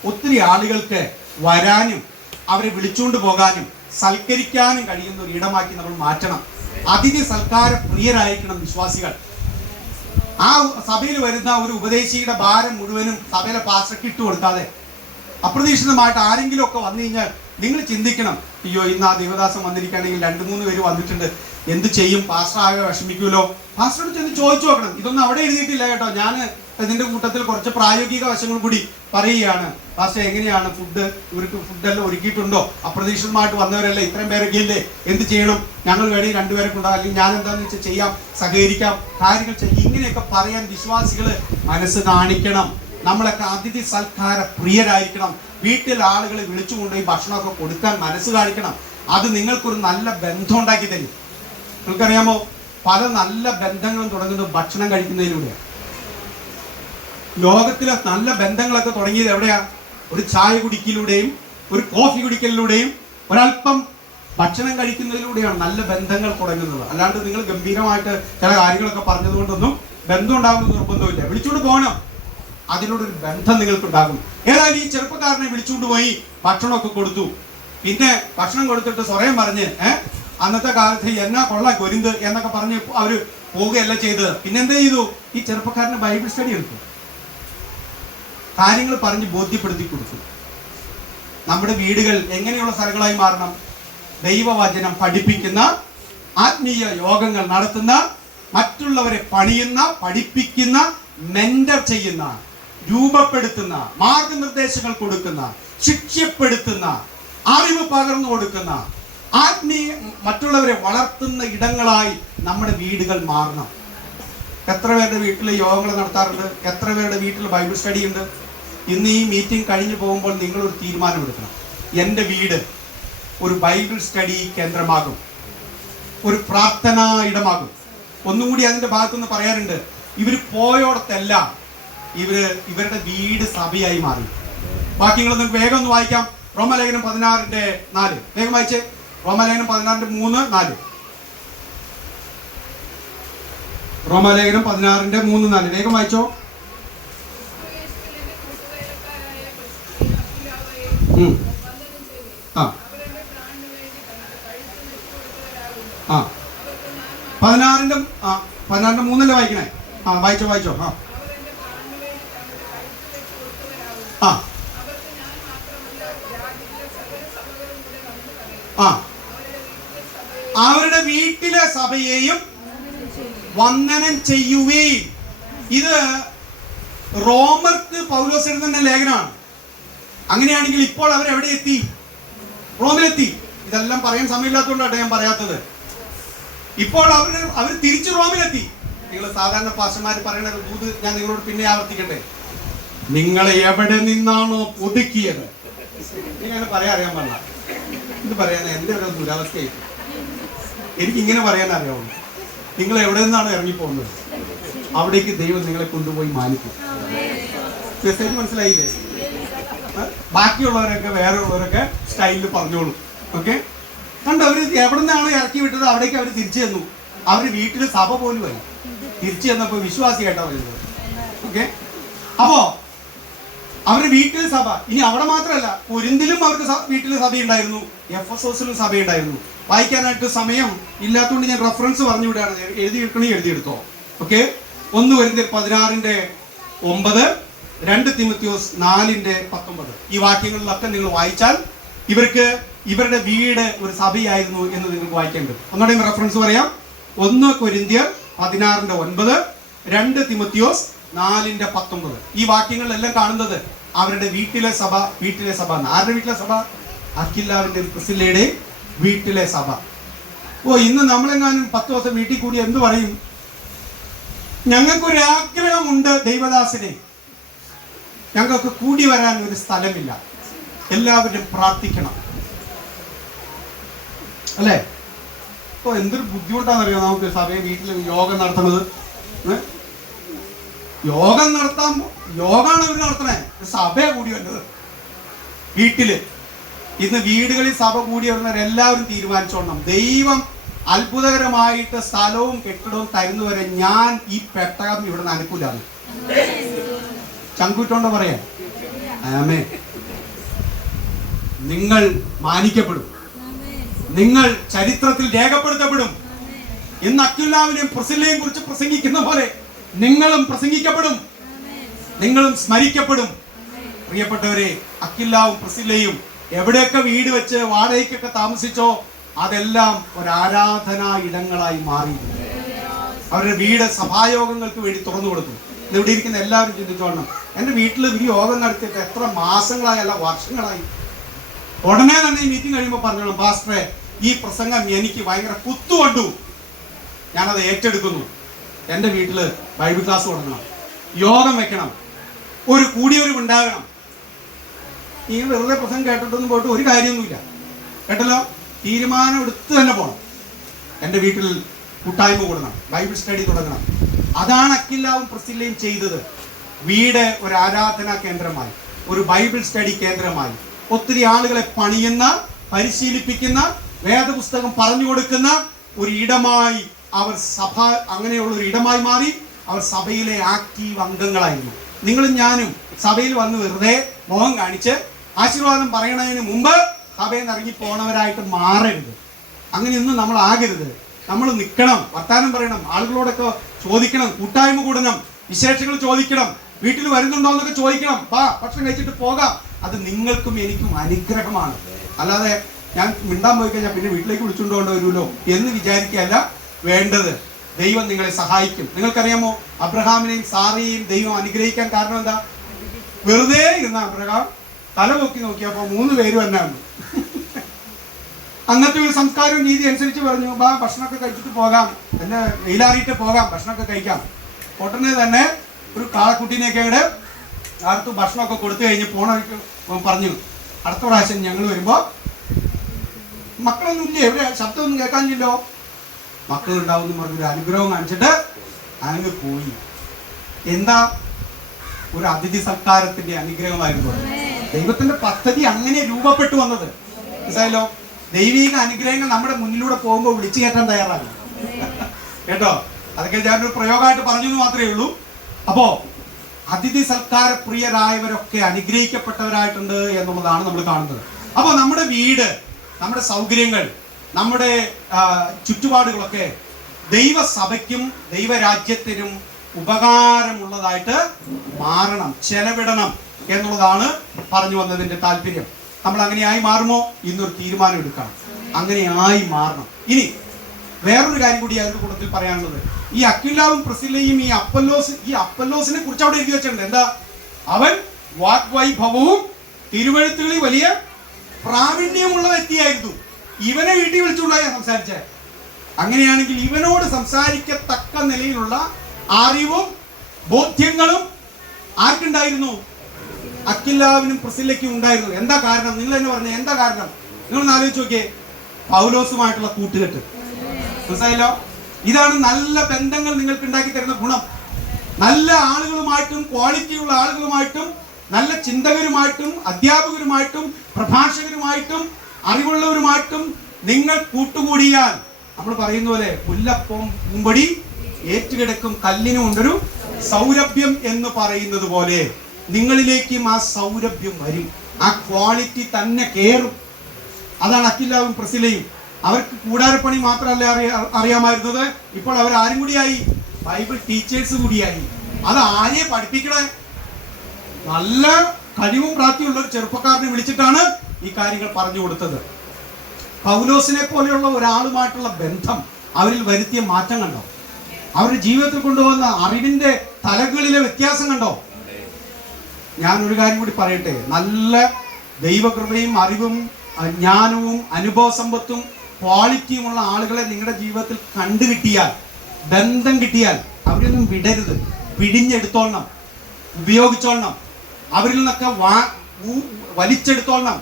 ഒത്തിരി ആളുകൾക്ക് വരാനും അവരെ വിളിച്ചുകൊണ്ട് പോകാനും സൽക്കരിക്കാനും കഴിയുന്ന ഒരു ഇടമാക്കി നമ്മൾ മാറ്റണം. അതിഥി സൽക്കാര പ്രിയരായിരിക്കണം വിശ്വാസികൾ. ആ സഭയിൽ വരുന്ന ഒരു ഉപദേശിയുടെ ഭാരം മുഴുവനും സഭയിലെ പാസ്റ്റർക്ക് ഇട്ട് കൊടുക്കാതെ അപ്രതീക്ഷിതമായിട്ട് ആരെങ്കിലും ഒക്കെ വന്നു കഴിഞ്ഞാൽ നിങ്ങൾ ചിന്തിക്കണം, അയ്യോ ഇന്ന് ആ ദേവദാസം വന്നിരിക്കുകയാണെങ്കിൽ 2-3 പേര് വന്നിട്ടുണ്ട്, എന്ത് ചെയ്യും? പാസ്റ്റർ ആകെ വിഷമിക്കുമല്ലോ. പാസ്റ്ററോട് ചെന്ന് ചോദിച്ചു നോക്കണം. ഇതൊന്നും അവിടെ എഴുതിയിട്ടില്ല കേട്ടോ, ഞാൻ അതിന്റെ കൂട്ടത്തിൽ കുറച്ച് പ്രായോഗിക വശങ്ങൾ കൂടി പറയുകയാണ്. പക്ഷേ എങ്ങനെയാണ് ഇവർക്ക് ഫുഡെല്ലാം ഒരുക്കിയിട്ടുണ്ടോ? അപ്രതീക്ഷിതമായിട്ട് വന്നവരല്ലേ, ഇത്രയും പേരൊക്കെ ഇല്ലേ, എന്ത് ചെയ്യണം, ഞങ്ങൾ വേണമെങ്കിൽ രണ്ടുപേരെ കൊണ്ടാകും, അല്ലെങ്കിൽ ഞാൻ എന്താണെന്ന് വെച്ചാൽ ചെയ്യാം, സഹകരിക്കാം, കാര്യങ്ങൾ ചെയ്യും, ഇങ്ങനെയൊക്കെ പറയാൻ വിശ്വാസികൾ മനസ്സ് കാണിക്കണം. നമ്മളൊക്കെ അതിഥി സൽക്കാര പ്രിയരായിരിക്കണം. വീട്ടിൽ ആളുകളെ വിളിച്ചുകൊണ്ടുപോയി ഭക്ഷണമൊക്കെ കൊടുക്കാൻ മനസ്സ് കാണിക്കണം. അത് നിങ്ങൾക്കൊരു നല്ല ബന്ധം ഉണ്ടാക്കി തരും. നിങ്ങൾക്കറിയാമോ, പല നല്ല ബന്ധങ്ങളും തുടങ്ങുന്നത് ഭക്ഷണം കഴിക്കുന്നതിലൂടെയാണ്. ലോകത്തിലെ നല്ല ബന്ധങ്ങളൊക്കെ തുടങ്ങിയത് എവിടെയാ? ഒരു ചായ കുടിക്കലിലൂടെയും ഒരു കോഫി കുടിക്കലിലൂടെയും ഒരല്പം ഭക്ഷണം കഴിക്കുന്നതിലൂടെയാണ് നല്ല ബന്ധങ്ങൾ തുടങ്ങുന്നത്. അല്ലാണ്ട് നിങ്ങൾ ഗംഭീരമായിട്ട് ചില കാര്യങ്ങളൊക്കെ പറഞ്ഞതുകൊണ്ടൊന്നും ബന്ധം ഉണ്ടാകുന്ന നിർബന്ധമില്ല. വിളിച്ചുകൊണ്ട് പോകണം, അതിനോടൊരു ബന്ധം നിങ്ങൾക്കുണ്ടാകും. ഏതായാലും ഈ ചെറുപ്പക്കാരനെ വിളിച്ചുകൊണ്ട് പോയി ഭക്ഷണമൊക്കെ കൊടുത്തു. പിന്നെ ഭക്ഷണം കൊടുത്തിട്ട് സ്വയം പറഞ്ഞ് അന്നത്തെ കാലത്ത് എന്നാ കൊള്ളാം കൊരിന്ത് എന്നൊക്കെ പറഞ്ഞ് അവര് പോവുകയല്ല ചെയ്തത്. പിന്നെന്താ ചെയ്തു? ഈ ചെറുപ്പക്കാരന് ബൈബിൾ സ്റ്റഡി എടുത്തു, കാര്യങ്ങൾ പറഞ്ഞ് ബോധ്യപ്പെടുത്തി കൊടുത്തു. നമ്മുടെ വീടുകൾ എങ്ങനെയുള്ള സ്ഥലങ്ങളായി മാറണം? ദൈവവചനം പഠിപ്പിക്കുന്ന, ആത്മീയ യോഗങ്ങൾ നടത്തുന്ന, മറ്റുള്ളവരെ പണിയുന്ന, പഠിപ്പിക്കുന്ന, മെന്റർ ചെയ്യുന്ന, രൂപപ്പെടുത്തുന്ന, മാർഗനിർദ്ദേശങ്ങൾ കൊടുക്കുന്ന, ശിക്ഷപ്പെടുത്തുന്ന, അറിവ് പകർന്നു കൊടുക്കുന്ന, ആത്മീയ മറ്റുള്ളവരെ വളർത്തുന്ന ഇടങ്ങളായി നമ്മുടെ വീടുകൾ മാറണം. എത്ര പേരുടെ വീട്ടിൽ യോഗങ്ങൾ നടത്താറുണ്ട്? എത്ര പേരുടെ വീട്ടിൽ ബൈബിൾ സ്റ്റഡി ഉണ്ട്? ഇന്ന് ഈ മീറ്റിംഗ് കഴിഞ്ഞു പോകുമ്പോൾ നിങ്ങളൊരു തീരുമാനമെടുക്കണം. എൻ്റെ വീട് ഒരു ബൈബിൾ സ്റ്റഡി കേന്ദ്രമാകും, ഒരു പ്രാർത്ഥനാ ഇടമാകും. ഒന്നുകൂടി അതിൻ്റെ ഭാഗത്തുനിന്ന് പറയാറുണ്ട്, ഇവർ പോയോടത്തെല്ലാം ഇവരുടെ വീട് സഭയായി മാറി. വാക്യങ്ങൾ നിങ്ങൾക്ക് വേഗം ഒന്ന് വായിക്കാം. റോമാലേഖനം 16:4 വേഗം വായിച്ചേ. റോമാലേഖനം 16:3-4. റോമാലേഖനം 16:3-4 വേഗം വായിച്ചോ. ആ 16:3 വായിക്കണേ. വായിച്ചോ. അവരുടെ വീട്ടിലെ സഭയെയും വന്ദനം ചെയ്യുകയും. ഇത് റോമർക്ക് പൗലോസ് എഴുതുന്ന ലേഖനമാണ്. അങ്ങനെയാണെങ്കിൽ ഇപ്പോൾ അവരെവിടെ എത്തി? റോമിലെത്തി. ഇതെല്ലാം പറയാൻ സമയമില്ലാത്തതുകൊണ്ടാണ് ഞാൻ പറയാത്തത്. ഇപ്പോൾ അവർ തിരിച്ച് റോമിലെത്തി. നിങ്ങൾ സാധാരണ പാസ്റ്റർമാർ പറയുന്ന ദൂത് ഞാൻ നിങ്ങളോട് പിന്നെ ആവർത്തിക്കട്ടെ. നിങ്ങളെ എവിടെ നിന്നാണോ ഒതുക്കിയത്, ഇങ്ങനെ പറയാൻ അറിയാൻ പാടില്ല. ഇത് പറയാൻ എൻ്റെ ഒരു ദുരവസ്ഥയായി. എനിക്കിങ്ങനെ പറയാൻ അറിയാവുള്ളൂ. നിങ്ങൾ എവിടെ നിന്നാണ് ഇറങ്ങിപ്പോകുന്നത്, അവിടേക്ക് ദൈവം നിങ്ങളെ കൊണ്ടുപോയി മാനിക്കും. മെസ്സേജ് മനസ്സിലായില്ലേ? ബാക്കിയുള്ളവരൊക്കെ വേറെ ഉള്ളവരൊക്കെ സ്റ്റൈലിൽ പറഞ്ഞോളൂ. ഓക്കെ, കണ്ട് അവർ എവിടെ നിന്നാണ് ഇറക്കി വിട്ടത് അവിടേക്ക് അവർ തിരിച്ചു ചെന്നു. അവർ വീട്ടിൽ സഭ പോലും ആയി. തിരിച്ചു ചെന്നപ്പോൾ വിശ്വാസിയായിട്ടാണ് വരുന്നത്. ഓക്കെ, അപ്പോ അവരുടെ വീട്ടിൽ സഭ. ഇനി അവിടെ മാത്രമല്ല, കൊരിന്തിലും അവർക്ക് വീട്ടിൽ സഭയുണ്ടായിരുന്നു, എഫെസോസിലും സഭയുണ്ടായിരുന്നു. വായിക്കാനായിട്ട് സമയം ഇല്ലാത്തതുകൊണ്ട് ഞാൻ റെഫറൻസ് പറഞ്ഞു വിടാണ്. എഴുതിയെടുത്തോ. ഓക്കെ, 1 കൊരിന്ത്യർ 16:9, 2 തിമോത്തിയോസ് 4:19 ഈ വാക്യങ്ങളിലൊക്കെ നിങ്ങൾ വായിച്ചാൽ ഇവരുടെ വീട് ഒരു സഭയായിരുന്നു എന്ന് നിങ്ങൾക്ക് വായിക്കേണ്ടത്. ഒന്നുകൂടെ റെഫറൻസ് പറയാം. 1 കൊരിന്ത്യർ 16:9, 2 തിമോത്തിയോസ് 4:19 ഈ വാക്യങ്ങളിലെല്ലാം കാണുന്നത് അവരുടെ വീട്ടിലെ സഭ. ആരുടെ വീട്ടിലെ സഭ? അക്വിലാവിന്റെ പ്രിസ്കില്ലയുടെ വീട്ടിലെ സഭ. ഇന്ന് നമ്മളെങ്ങാനും 10 ദിവസം വീട്ടിൽ കൂടി എന്ത് പറയും? ഞങ്ങൾക്കൊരാഗ്രഹമുണ്ട് ദൈവദാസനെ, ഞങ്ങൾക്ക് കൂടി വരാൻ ഒരു സ്ഥലമില്ല, എല്ലാവരും പ്രാർത്ഥിക്കണം, അല്ലേ? എന്തൊരു ബുദ്ധിമുട്ടാണെന്നറിയാം നമുക്ക് സഭയെ വീട്ടിൽ യോഗം നടത്തുന്നത്. യോഗമാണ് ഇവർ നടത്തണേ, സഭയെ കൂടി വരുന്നത് വീട്ടില്. ഇന്ന് വീടുകളിൽ സഭ കൂടി വരുന്നവരെല്ലാവരും തീരുമാനിച്ചോളണം, ദൈവം അത്ഭുതകരമായിട്ട് സ്ഥലവും കെട്ടിടവും തരുന്നവരെ ഞാൻ ഈ പെട്ടകം ഇവിടെ നിന്ന് അനുകൂലാണ്. ചങ്കൂറ്റോണ്ട് പറയാം, ആമേൻ. നിങ്ങൾ മാനിക്കപ്പെടും, നിങ്ങൾ ചരിത്രത്തിൽ രേഖപ്പെടുത്തപ്പെടും. ഇന്ന് അക്വിലാവിനെയും പ്രിസ്കില്ലയെയും കുറിച്ച് പ്രസംഗിക്കുന്ന പോലെ നിങ്ങളും പ്രസംഗിക്കപ്പെടും, നിങ്ങളും സ്മരിക്കപ്പെടും. പ്രിയപ്പെട്ടവരെ, അക്വിലാവും പ്രിസ്കില്ലയും എവിടെയൊക്കെ വീട് വെച്ച് വാടകയ്ക്കൊക്കെ താമസിച്ചോ അതെല്ലാം ഒരു ആരാധനാ ഇടങ്ങളായി മാറി. അവരുടെ വീട് സഭായോഗങ്ങൾക്ക് വേണ്ടി തുറന്നു കൊടുത്തു. ഇവിടെ ഇരിക്കുന്ന എല്ലാവരും ചിന്തിച്ചോളണം. എൻ്റെ വീട്ടിൽ ഒരു യോഗം നടത്തിയിട്ട് എത്ര മാസങ്ങളായി, അല്ല വർഷങ്ങളായി. ഉടനെ തന്നെ ഈ മീറ്റിംഗ് കഴിയുമ്പോൾ പറഞ്ഞോളാം, പാസ്റ്ററെ ഈ പ്രസംഗം എനിക്ക് ഭയങ്കര കുത്തുകൊണ്ടു, ഞാനത് ഏറ്റെടുക്കുന്നു. എൻ്റെ വീട്ടിൽ ബൈബിൾ ക്ലാസ് കൊടുക്കണം, യോഗം വെക്കണം, ഒരു കൂടിയവരുണ്ടാകണം. ഈ വെറുതെ പ്രസംഗം കേട്ടിട്ടൊന്നും പോയിട്ട് ഒരു കാര്യമൊന്നുമില്ല കേട്ടല്ലോ. തീരുമാനം എടുത്ത് തന്നെ പോകണം. എൻ്റെ വീട്ടിൽ കൂട്ടായ്മ കൂടണം, ബൈബിൾ സ്റ്റഡി തുടങ്ങണം. അതാണ് അക്വിലാവും പ്രിസ്കില്ലയും ചെയ്തത്. വീട് ഒരു ആരാധനാ കേന്ദ്രമായി, ഒരു ബൈബിൾ സ്റ്റഡി കേന്ദ്രമായി, ഒത്തിരി ആളുകളെ പണിയുന്ന, പരിശീലിപ്പിക്കുന്ന, വേദപുസ്തകം പറഞ്ഞു കൊടുക്കുന്ന ഒരു ഇടമായി അവർ സഭ അങ്ങനെയുള്ള ഒരു ഇടമായി മാറി. അവർ സഭയിലെ ആക്റ്റീവ് അംഗങ്ങളായിരുന്നു. നിങ്ങളും ഞാനും സഭയിൽ വന്ന് വെറുതെ മുഖം കാണിച്ച് ആശീർവാദം പറയണതിന് മുമ്പ് സഭയിൽ നിന്ന് ഇറങ്ങി പോണവരായിട്ട് മാറരുത്. അങ്ങനെയൊന്നും നമ്മൾ ആകരുത്. നമ്മൾ നിൽക്കണം, വർത്താനം പറയണം, ആളുകളോടൊക്കെ ചോദിക്കണം, കൂട്ടായ്മ കൂടണം, വിശേഷങ്ങൾ ചോദിക്കണം, വീട്ടിൽ വരുന്നുണ്ടോ എന്നൊക്കെ ചോദിക്കണം. ഭക്ഷണം കഴിച്ചിട്ട് പോകാം. അത് നിങ്ങൾക്കും എനിക്കും അനുഗ്രഹമാണ്. അല്ലാതെ ഞാൻ മിണ്ടാൻ പോയി കഴിഞ്ഞാൽ പിന്നെ വീട്ടിലേക്ക് വിളിച്ചുകൊണ്ട് വരുമല്ലോ എന്ന് വിചാരിക്കുകയല്ല വേണ്ടത്. ദൈവം നിങ്ങളെ സഹായിക്കും. നിങ്ങൾക്കറിയാമോ, അബ്രഹാമിനെയും സാറയെയും ദൈവം അനുഗ്രഹിക്കാൻ കാരണം എന്താ? വെറുതെ ഇരുന്ന അബ്രഹാം തല പൊക്കി നോക്കിയപ്പോൾ 3 പേരും എന്നാണ്. അന്നത്തെ ഒരു സംസ്കാരവും രീതി അനുസരിച്ച് പറഞ്ഞു, ഭക്ഷണമൊക്കെ കഴിച്ചിട്ട് പോകാം, പിന്നെ വെയിലാറിയിട്ട് പോകാം, ഭക്ഷണമൊക്കെ കഴിക്കാം. ഉടനെ തന്നെ ഒരു കാളക്കുട്ടീനെയൊക്കെ ഇവിടെ അടുത്ത് ഭക്ഷണമൊക്കെ കൊടുത്തു കഴിഞ്ഞ് പറഞ്ഞു, അടുത്ത പ്രാവശ്യം ഞങ്ങൾ വരുമ്പോൾ മക്കളൊന്നും ഇല്ലേ, എവിടെ ശബ്ദമൊന്നും കേൾക്കാനില്ലല്ലോ, മക്കളുണ്ടാവും പറഞ്ഞൊരു അനുഗ്രഹം കാണിച്ചിട്ട് അങ്ങ് പോയി. എന്താ? ഒരു അതിഥി സൽക്കാരത്തിന്റെ അനുഗ്രഹമായിരുന്നു. ദൈവത്തിന്റെ പദ്ധതി അങ്ങനെ രൂപപ്പെട്ടു വന്നത്. മനസ്സിലായല്ലോ? ദൈവിക അനുഗ്രഹങ്ങൾ നമ്മുടെ മുന്നിലൂടെ പോകുമ്പോൾ വിളിച്ചു കയറ്റാൻ തയ്യാറാണ് കേട്ടോ. അതൊക്കെ ഞാനൊരു പ്രയോഗമായിട്ട് പറഞ്ഞു എന്ന് മാത്രമേ ഉള്ളൂ. അപ്പോ അതിഥി സൽക്കാര പ്രിയരായവരൊക്കെ അനുഗ്രഹിക്കപ്പെട്ടവരായിട്ടുണ്ട് എന്നുള്ളതാണ് നമ്മൾ കാണുന്നത്. അപ്പോൾ നമ്മുടെ വീട്, നമ്മുടെ സൗകര്യങ്ങൾ, നമ്മുടെ ചുറ്റുപാടുകളൊക്കെ ദൈവസഭയ്ക്കും ദൈവരാജ്യത്തിനും ഉപകാരമുള്ളതായിട്ട് മാറണം, ചെലവിടണം എന്നുള്ളതാണ് പറഞ്ഞു വന്നതിന്റെ താല്പര്യം. നമ്മൾ അങ്ങനെയായി മാറുമോ? ഇന്നൊരു തീരുമാനം എടുക്കണം, അങ്ങനെയായി മാറണം. ഇനി വേറൊരു കാര്യം കൂടി അതിന്റെ കൂട്ടത്തിൽ പറയാനുള്ളത്, ഈ അക്വിലാവും പ്രിസ്കില്ലയും ഈ അപ്പല്ലോസിനെ കുറിച്ച് അവിടെ എഴുതി വെച്ചിട്ടുണ്ട്. എന്താ? അവൻ വാഗ്വൈഭവവും തിരുവഴുത്തുകളിൽ വലിയ പ്രാവീണ്യമുള്ള വ്യക്തിയായിരുന്നു. ഇവനെ വീട്ടിൽ വിളിച്ചുകൊണ്ടായ സംസാരിച്ചത്. അങ്ങനെയാണെങ്കിൽ ഇവനോട് സംസാരിക്കത്തക്ക നിലയിലുള്ള അറിവും ബോധ്യങ്ങളും ആർക്കുണ്ടായിരുന്നു? അക്വിലാവിനും പ്രിസ്കില്ലയ്ക്കും ഉണ്ടായിരുന്നു. എന്താ കാരണം? നിങ്ങൾ തന്നെ പറഞ്ഞേ, എന്താ കാരണം? നിങ്ങളൊന്ന് ആലോചിച്ച് നോക്കിയേ. പൗലോസുമായിട്ടുള്ള കൂട്ടുകെട്ട്. മനസ്സിലായല്ലോ? ഇതാണ് നല്ല ബന്ധങ്ങൾ നിങ്ങൾക്ക് ഉണ്ടാക്കി തരുന്ന ഗുണം. നല്ല ആളുകളുമായിട്ടും, ക്വാളിറ്റിയുള്ള ആളുകളുമായിട്ടും, നല്ല ചിന്തകരുമായിട്ടും, അധ്യാപകരുമായിട്ടും, പ്രഭാഷകരുമായിട്ടും, അറിവുള്ളവരുമായിട്ടും നിങ്ങൾ കൂട്ടുകൂടിയാൽ, നമ്മൾ പറയുന്ന പോലെ മുല്ലപ്പം പൂമ്പടി ഏറ്റുകിടക്കും കല്ലിനും ഉണ്ടൊരു സൗരഭ്യം എന്ന് പറയുന്നത് പോലെ നിങ്ങളിലേക്കും ആ സൗരഭ്യം വരും. ആ ക്വാളിറ്റി തന്നെ കയറും. അതാണ് അക്വിലാവും പ്രിസ്കില്ലയും. അവർക്ക് കൂടാരപ്പണി മാത്രമല്ല അറിയാമായിരുന്നത്, ഇപ്പോൾ അവർ ആരും കൂടിയായി? ബൈബിൾ ടീച്ചേഴ്സ് കൂടിയായി. അത് ആരെ പഠിപ്പിക്കണേ? നല്ല കഴിവും പ്രാപ്തിയുള്ള ഒരു ചെറുപ്പക്കാരനെ വിളിച്ചിട്ടാണ് ഈ കാര്യങ്ങൾ പറഞ്ഞു കൊടുത്തത്. പൗലോസിനെ പോലെയുള്ള ഒരാളുമായിട്ടുള്ള ബന്ധം അവരിൽ വരുത്തിയ മാറ്റം കണ്ടോ? അവരുടെ ജീവിതത്തിൽ കൊണ്ടുവന്ന അറിവിന്റെ തലങ്ങളിലെ വ്യത്യാസം കണ്ടോ? ഞാനൊരു കാര്യം കൂടി പറയട്ടെ. നല്ല ദൈവകൃപയും അറിവും ജ്ഞാനവും അനുഭവ സമ്പത്തും ക്വാളിറ്റിയുമുള്ള ആളുകളെ നിങ്ങളുടെ ജീവിതത്തിൽ കണ്ടു കിട്ടിയാൽ, ബന്ധം കിട്ടിയാൽ, അവരൊന്നും വിടരുത്, പിടിഞ്ഞെടുത്തോളണം, ഉപയോഗിച്ചോളണം. അവരിൽ നിന്നൊക്കെ വലിച്ചെടുത്തോളണം,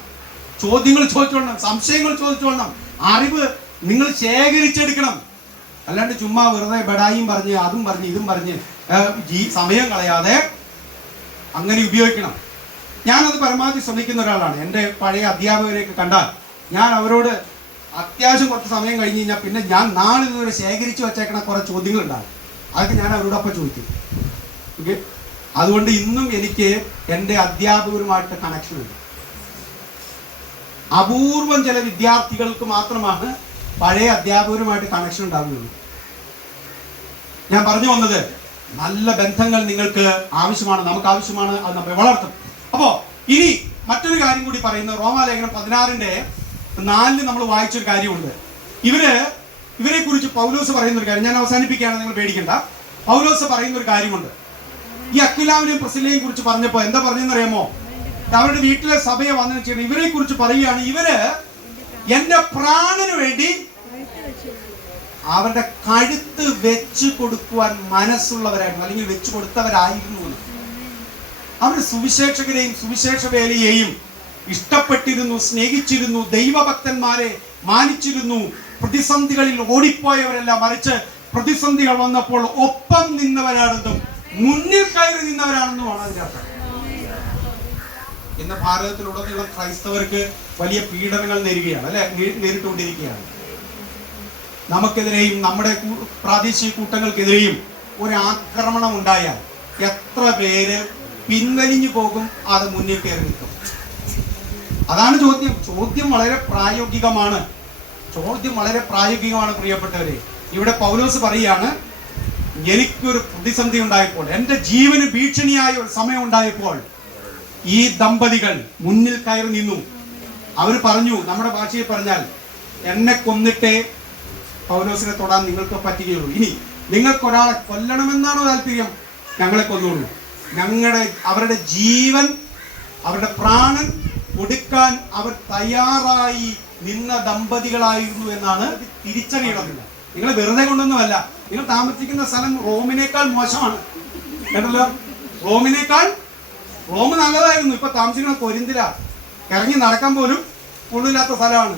ചോദ്യങ്ങൾ ചോദിച്ചോളണം, സംശയങ്ങൾ ചോദിച്ചോളണം, അറിവ് നിങ്ങൾ ശേഖരിച്ചെടുക്കണം. അല്ലാണ്ട് ചുമ്മാ വെറുതെ ബടായും പറഞ്ഞ് അതും പറഞ്ഞ് ഇതും പറഞ്ഞ് സമയം കളയാതെ അങ്ങനെ ഉപയോഗിക്കണം. ഞാനത് പരമാവധി ശ്രമിക്കുന്ന ഒരാളാണ്. എൻ്റെ പഴയ അധ്യാപകരെയൊക്കെ കണ്ടാൽ ഞാൻ അവരോട് അത്യാവശ്യം കുറച്ച് സമയം കഴിഞ്ഞ് കഴിഞ്ഞാൽ പിന്നെ ഞാൻ നാളെ ഇതുവരെ ശേഖരിച്ചു വച്ചേക്കണ കുറേ ചോദ്യങ്ങളുണ്ടാകും. അതൊക്കെ ഞാൻ അവരോടൊപ്പം ചോദിക്കും. ഓക്കെ. അതുകൊണ്ട് ഇന്നും എനിക്ക് എൻ്റെ അധ്യാപകരുമായിട്ട് കണക്ഷൻ ഉണ്ട്. അപൂർവം ചില വിദ്യാർത്ഥികൾക്ക് മാത്രമാണ് പഴയ അധ്യാപകരുമായിട്ട് കണക്ഷൻ ഉണ്ടാകുകയുള്ളൂ. ഞാൻ പറഞ്ഞു വന്നത്, നല്ല ബന്ധങ്ങൾ നിങ്ങൾക്ക് ആവശ്യമാണ്, നമുക്ക് ആവശ്യമാണ്. അത് നമ്മളെ വളർത്തും. അപ്പോൾ ഇനി മറ്റൊരു കാര്യം കൂടി പറയുന്നത്, റോമാലേഖനം 16:4 നമ്മൾ വായിച്ചൊരു കാര്യമുണ്ട്. ഇവരെ കുറിച്ച് പൗലോസ് പറയുന്ന ഒരു കാര്യം, ഞാൻ അവസാനിപ്പിക്കുകയാണ്, നിങ്ങൾ പേടിക്കണ്ട. പൗലോസ് പറയുന്ന ഒരു കാര്യമുണ്ട്. ഈ അക്വിലാവിനെയും പ്രിസ്കില്ലയെയും കുറിച്ച് പറഞ്ഞപ്പോ എന്താ പറഞ്ഞെന്നറിയാമോ? അവരുടെ വീട്ടിലെ സഭയെ വന്നതിന് ശേഷം ഇവരെ കുറിച്ച് പറയുകയാണ്, ഇവര് എന്റെ പ്രാണന് വേണ്ടി അവരുടെ കഴുത്ത് വെച്ച് കൊടുക്കുവാൻ മനസ്സുള്ളവരായിരുന്നു, അല്ലെങ്കിൽ വെച്ചു കൊടുത്തവരായിരുന്നു. അവർ സുവിശേഷകരെയും സുവിശേഷ വേലയെയും ഇഷ്ടപ്പെട്ടിരുന്നു, സ്നേഹിച്ചിരുന്നു, ദൈവഭക്തന്മാരെ മാനിച്ചിരുന്നു. പ്രതിസന്ധികളിൽ ഓടിപ്പോയവരല്ല, മറിച്ച് പ്രതിസന്ധികൾ വന്നപ്പോൾ ഒപ്പം നിന്നവരാണെന്നും മുന്നിൽ കയറി നിന്നവരാണെന്നുമാണ് അതിന്റെ അർത്ഥം. ഇന്ന് ഭാരതത്തിലുടനീളം ക്രൈസ്തവർക്ക് വലിയ പീഡനങ്ങൾ നേരിട്ടുകൊണ്ടിരിക്കുകയാണ്. നമുക്കെതിരെയും നമ്മുടെ പ്രാദേശിക കൂട്ടങ്ങൾക്കെതിരെയും ഒരു ആക്രമണം ഉണ്ടായാൽ എത്ര പേര് പിൻവലിഞ്ഞു പോകും, അത് മുന്നിൽ കയറി നിൽക്കും? അതാണ് ചോദ്യം. ചോദ്യം വളരെ പ്രായോഗികമാണ്. പ്രിയപ്പെട്ടവരെ. ഇവിടെ പൗലോസ് പറയുകയാണ്, എനിക്കൊരു പ്രതിസന്ധി ഉണ്ടായപ്പോൾ, എൻ്റെ ജീവന് ഭീഷണിയായ ഒരു സമയം ഉണ്ടായപ്പോൾ ഈ ദമ്പതികൾ മുന്നിൽ കയറി നിന്നു. അവർ പറഞ്ഞു, നമ്മുടെ ഭാഷയിൽ പറഞ്ഞാൽ, എന്നെ കൊന്നിട്ടേ പൗലോസിനെ തൊടാൻ നിങ്ങൾക്ക് പറ്റുകയുള്ളൂ. ഇനി നിങ്ങൾക്കൊരാളെ കൊല്ലണമെന്നാണോ താല്പര്യം, ഞങ്ങളെ കൊന്നോളൂ. അവരുടെ ജീവൻ, അവരുടെ പ്രാണൻ കൊടുക്കാൻ അവർ തയ്യാറായി നിന്ന ദമ്പതികളായിരുന്നു എന്നാണ് തിരിച്ചറിയണമെന്നില്ല. നിങ്ങൾ വെറുതെ കൊണ്ടൊന്നുമല്ല. നിങ്ങൾ താമസിക്കുന്ന സ്ഥലം റോമിനേക്കാൾ മോശമാണ് കേട്ടല്ലോ. റോം നല്ലതായിരുന്നു. ഇപ്പൊ താമസിക്കുന്ന കൊരിന്തില, ഇറങ്ങി നടക്കാൻ പോലും കൊള്ളില്ലാത്ത സ്ഥലമാണ്.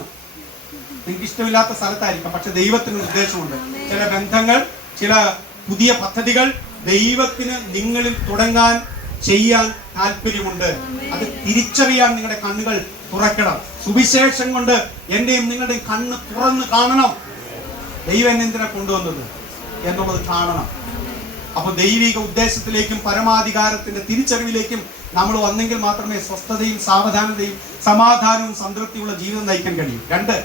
നിങ്ങൾക്ക് ഇഷ്ടമില്ലാത്ത സ്ഥലത്തായിരിക്കാം, പക്ഷെ ദൈവത്തിന് ഉദ്ദേശമുണ്ട്. ചില ബന്ധങ്ങൾ, ചില പുതിയ പദ്ധതികൾ ദൈവത്തിന് നിങ്ങളിൽ തുടങ്ങാൻ, ചെയ്യാൻ താല്പര്യമുണ്ട്. അത് തിരിച്ചറിയാൻ നിങ്ങളുടെ കണ്ണുകൾ തുറക്കണം. സുവിശേഷം കൊണ്ട് എന്റെയും നിങ്ങളുടെയും കണ്ണ് തുറന്ന് കാണണം. ദൈവം എന്നെ എന്തിനാ കൊണ്ടുവന്നത് എന്നുള്ളത് കാണണം. അപ്പൊ ദൈവിക ഉദ്ദേശത്തിലേക്കും പരമാധികാരത്തിന്റെ തിരിച്ചറിവിലേക്കും നമ്മൾ വന്നെങ്കിൽ മാത്രമേ സ്വസ്ഥതയും സാവധാനതയും സമാധാനവും സംതൃപ്തിയുള്ള ജീവിതം നയിക്കാൻ കഴിയും. 2,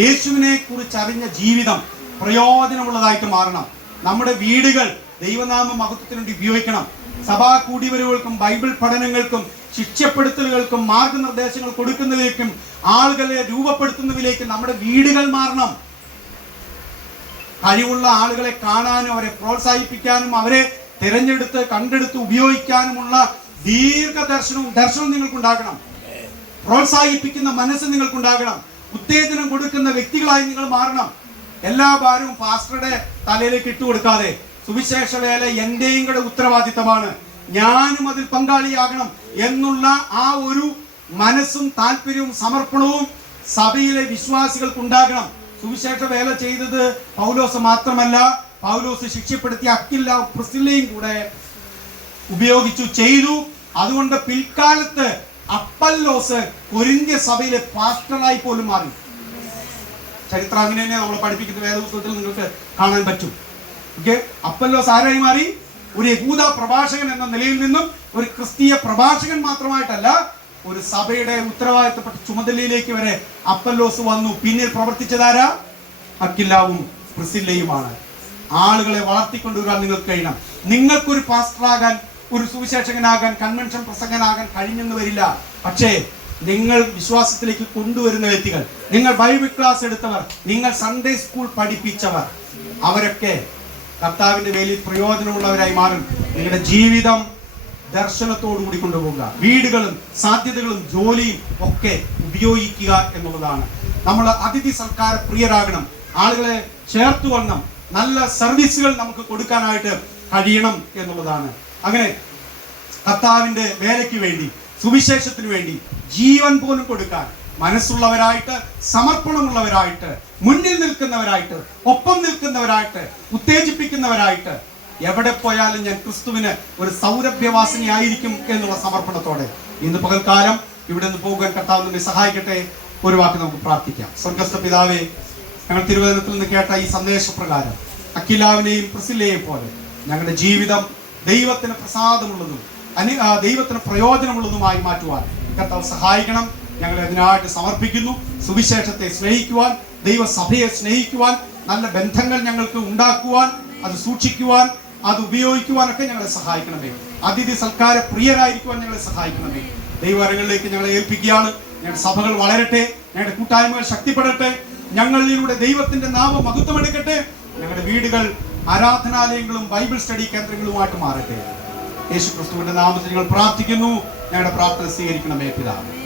യേശുവിനെ കുറിച്ച് അറിഞ്ഞ ജീവിതം പ്രയോജനമുള്ളതായിട്ട് മാറണം. നമ്മുടെ വീടുകൾ ദൈവനാമ മഹത്വത്തിന് വേണ്ടി ഉപയോഗിക്കണം. സഭാ കൂടിവരവുകൾക്കും ബൈബിൾ പഠനങ്ങൾക്കും ശിക്ഷപ്പെടുത്തലുകൾക്കും മാർഗനിർദ്ദേശങ്ങൾ കൊടുക്കുന്നതിലേക്കും ആളുകളെ രൂപപ്പെടുത്തുന്നതിലേക്കും നമ്മുടെ വീടുകൾ മാറണം. കഴിവുള്ള ആളുകളെ കാണാനും അവരെ പ്രോത്സാഹിപ്പിക്കാനും അവരെ തിരഞ്ഞെടുത്ത് കണ്ടെടുത്ത് ഉപയോഗിക്കാനുമുള്ള ദർശനം നിങ്ങൾക്കുണ്ടാകണം. പ്രോത്സാഹിപ്പിക്കുന്ന മനസ്സ് നിങ്ങൾക്കുണ്ടാകണം. ഉത്തേജനം കൊടുക്കുന്ന വ്യക്തികളായി നിങ്ങൾ മാറണം. എല്ലാ ഭാരവും പാസ്റ്ററുടെ തലയിലേക്ക് ഇട്ടുകൊടുക്കാതെ, സുവിശേഷ വേല എന്റെയും കൂടെ ഉത്തരവാദിത്തമാണ്, ഞാനും അതിൽ പങ്കാളിയാകണം എന്നുള്ള ആ ഒരു മനസ്സും താല്പര്യവും സമർപ്പണവും സഭയിലെ വിശ്വാസികൾക്കുണ്ടാകണം. സുവിശേഷ വേല ചെയ്തത് പൗലോസ് മാത്രമല്ല, പൗലോസ് ശിക്ഷപ്പെടുത്തിയ അക്വില പ്രിസ്കില്ലയും കൂടെ ഉപയോഗിച്ചു, ചെയ്തു. അതുകൊണ്ട് പിൽക്കാലത്ത് അപ്പല്ലോസ് കൊരിന്ത്യ സഭയിലെ പാസ്റ്ററായി പോലും മാറി. ചരിത്രം അങ്ങനെ തന്നെ നമ്മൾ പഠിപ്പിക്കുന്ന വേദപുസ്തകത്തിൽ നിങ്ങൾക്ക് കാണാൻ പറ്റും. അപ്പല്ലോസ് ആരായി മാറി? ഒരു യഹൂദ പ്രഭാഷകൻ എന്ന നിലയിൽ നിന്നും ഒരു ക്രിസ്തീയ പ്രഭാഷകൻ മാത്രമായിട്ടല്ല, ഒരു സഭയുടെ ഉത്തരവാദിത്തപ്പെട്ട ചുമതലയിലേക്ക് വരെ അപ്പല്ലോസ് വന്നു. പിന്നിൽ പ്രവർത്തിച്ചതാരാ? അക്വിലാവും പ്രിസ്കില്ലയുമാണ്. ആളുകളെ വളർത്തിക്കൊണ്ടുവരാൻ നിങ്ങൾക്ക് കഴിയണം. നിങ്ങൾക്കൊരു പാസ്റ്ററാകാൻ, ഒരു സുവിശേഷകനാകാൻ, കൺവെൻഷൻ പ്രസംഗനാകാൻ കഴിഞ്ഞെന്ന് വരില്ല. പക്ഷേ നിങ്ങൾ വിശ്വാസത്തിലേക്ക് കൊണ്ടുവരുന്ന വ്യക്തികൾ, നിങ്ങൾ ബൈബിൾ ക്ലാസ് എടുത്തവർ, നിങ്ങൾ സൺഡേ സ്കൂൾ പഠിപ്പിച്ചവർ, അവരൊക്കെ കർത്താവിന്റെ വേലിയിൽ പ്രയോജനമുള്ളവരായി മാറും. നിങ്ങളുടെ ജീവിതം ദർശനത്തോടുകൂടി കൊണ്ടുപോകുക. വീടുകളും സാധ്യതകളും ജോലിയും ഒക്കെ ഉപയോഗിക്കുക എന്നുള്ളതാണ്. നമ്മൾ അതിഥി സൽക്കാര പ്രിയരാകണം. ആളുകളെ ചേർത്ത് വരണം. നല്ല സർവീസുകൾ നമുക്ക് കൊടുക്കാനായിട്ട് കഴിയണം എന്നുള്ളതാണ്. അങ്ങനെ കർത്താവിന്റെ വേലയ്ക്ക് വേണ്ടി, സുവിശേഷത്തിന് വേണ്ടി ജീവൻ പോലും കൊടുക്കാൻ മനസ്സുള്ളവരായിട്ട്, സമർപ്പണമുള്ളവരായിട്ട്, മുന്നിൽ നിൽക്കുന്നവരായിട്ട്, ഒപ്പം നിൽക്കുന്നവരായിട്ട്, ഉത്തേജിപ്പിക്കുന്നവരായിട്ട്, എവിടെ പോയാലും ഞാൻ ക്രിസ്തുവിന് ഒരു സൗരഭ്യവാസിനിയായിരിക്കും എന്നുള്ള സമർപ്പണത്തോടെ ഇന്ന് പകൽക്കാലം ഇവിടെ നിന്ന് പോകാൻ കർത്താവ് നമ്മെ സഹായിക്കട്ടെ. ഒരു വാക്ക് നമുക്ക് പ്രാർത്ഥിക്കാം. സ്വർഗസ്ഥ പിതാവേ, ഞങ്ങൾ തിരുവചനത്തിൽ നിന്ന് കേട്ട ഈ സന്ദേശപ്രകാരം അക്വിലാവിനെയും പ്രിസ്കില്ലയെയും പോലെ ഞങ്ങളുടെ ജീവിതം ദൈവത്തിന് പ്രസാദമുള്ളതും ദൈവത്തിന് പ്രയോജനമുള്ളതുമായി മാറ്റുവാൻ കർത്താവ് സഹായിക്കണം. ഞങ്ങളെ അതിനായിട്ട് സമർപ്പിക്കുന്നു. സുവിശേഷത്തെ സ്നേഹിക്കുവാൻ, ദൈവസഭയെ സ്നേഹിക്കുവാൻ, നല്ല ബന്ധങ്ങൾ ഞങ്ങൾക്ക് ഉണ്ടാക്കുവാൻ, അത് സൂക്ഷിക്കുവാൻ, അത് ഉപയോഗിക്കുവാനൊക്കെ ഞങ്ങളെ സഹായിക്കണമേ. അതിഥി സൽക്കാര പ്രിയരായിരിക്കുവാൻ ഞങ്ങളെ സഹായിക്കണമേ. ദൈവകരങ്ങളിലേക്ക് ഞങ്ങളെ ഏൽപ്പിക്കുകയാണ്. ഞങ്ങളുടെ സഭകൾ വളരട്ടെ, ഞങ്ങളുടെ കൂട്ടായ്മകൾ ശക്തിപ്പെടട്ടെ, ഞങ്ങളിലൂടെ ദൈവത്തിന്റെ നാമം മഹത്വമെടുക്കട്ടെ. ഞങ്ങളുടെ വീടുകൾ ആരാധനാലയങ്ങളും ബൈബിൾ സ്റ്റഡി കേന്ദ്രങ്ങളുമായിട്ട് മാറട്ടെ. യേശു ക്രിസ്തുവിന്റെ നാമത്തിൽ ഞങ്ങൾ പ്രാർത്ഥിക്കുന്നു. ഞങ്ങളുടെ പ്രാർത്ഥന സ്വീകരിക്കണമേ പിതാവേ.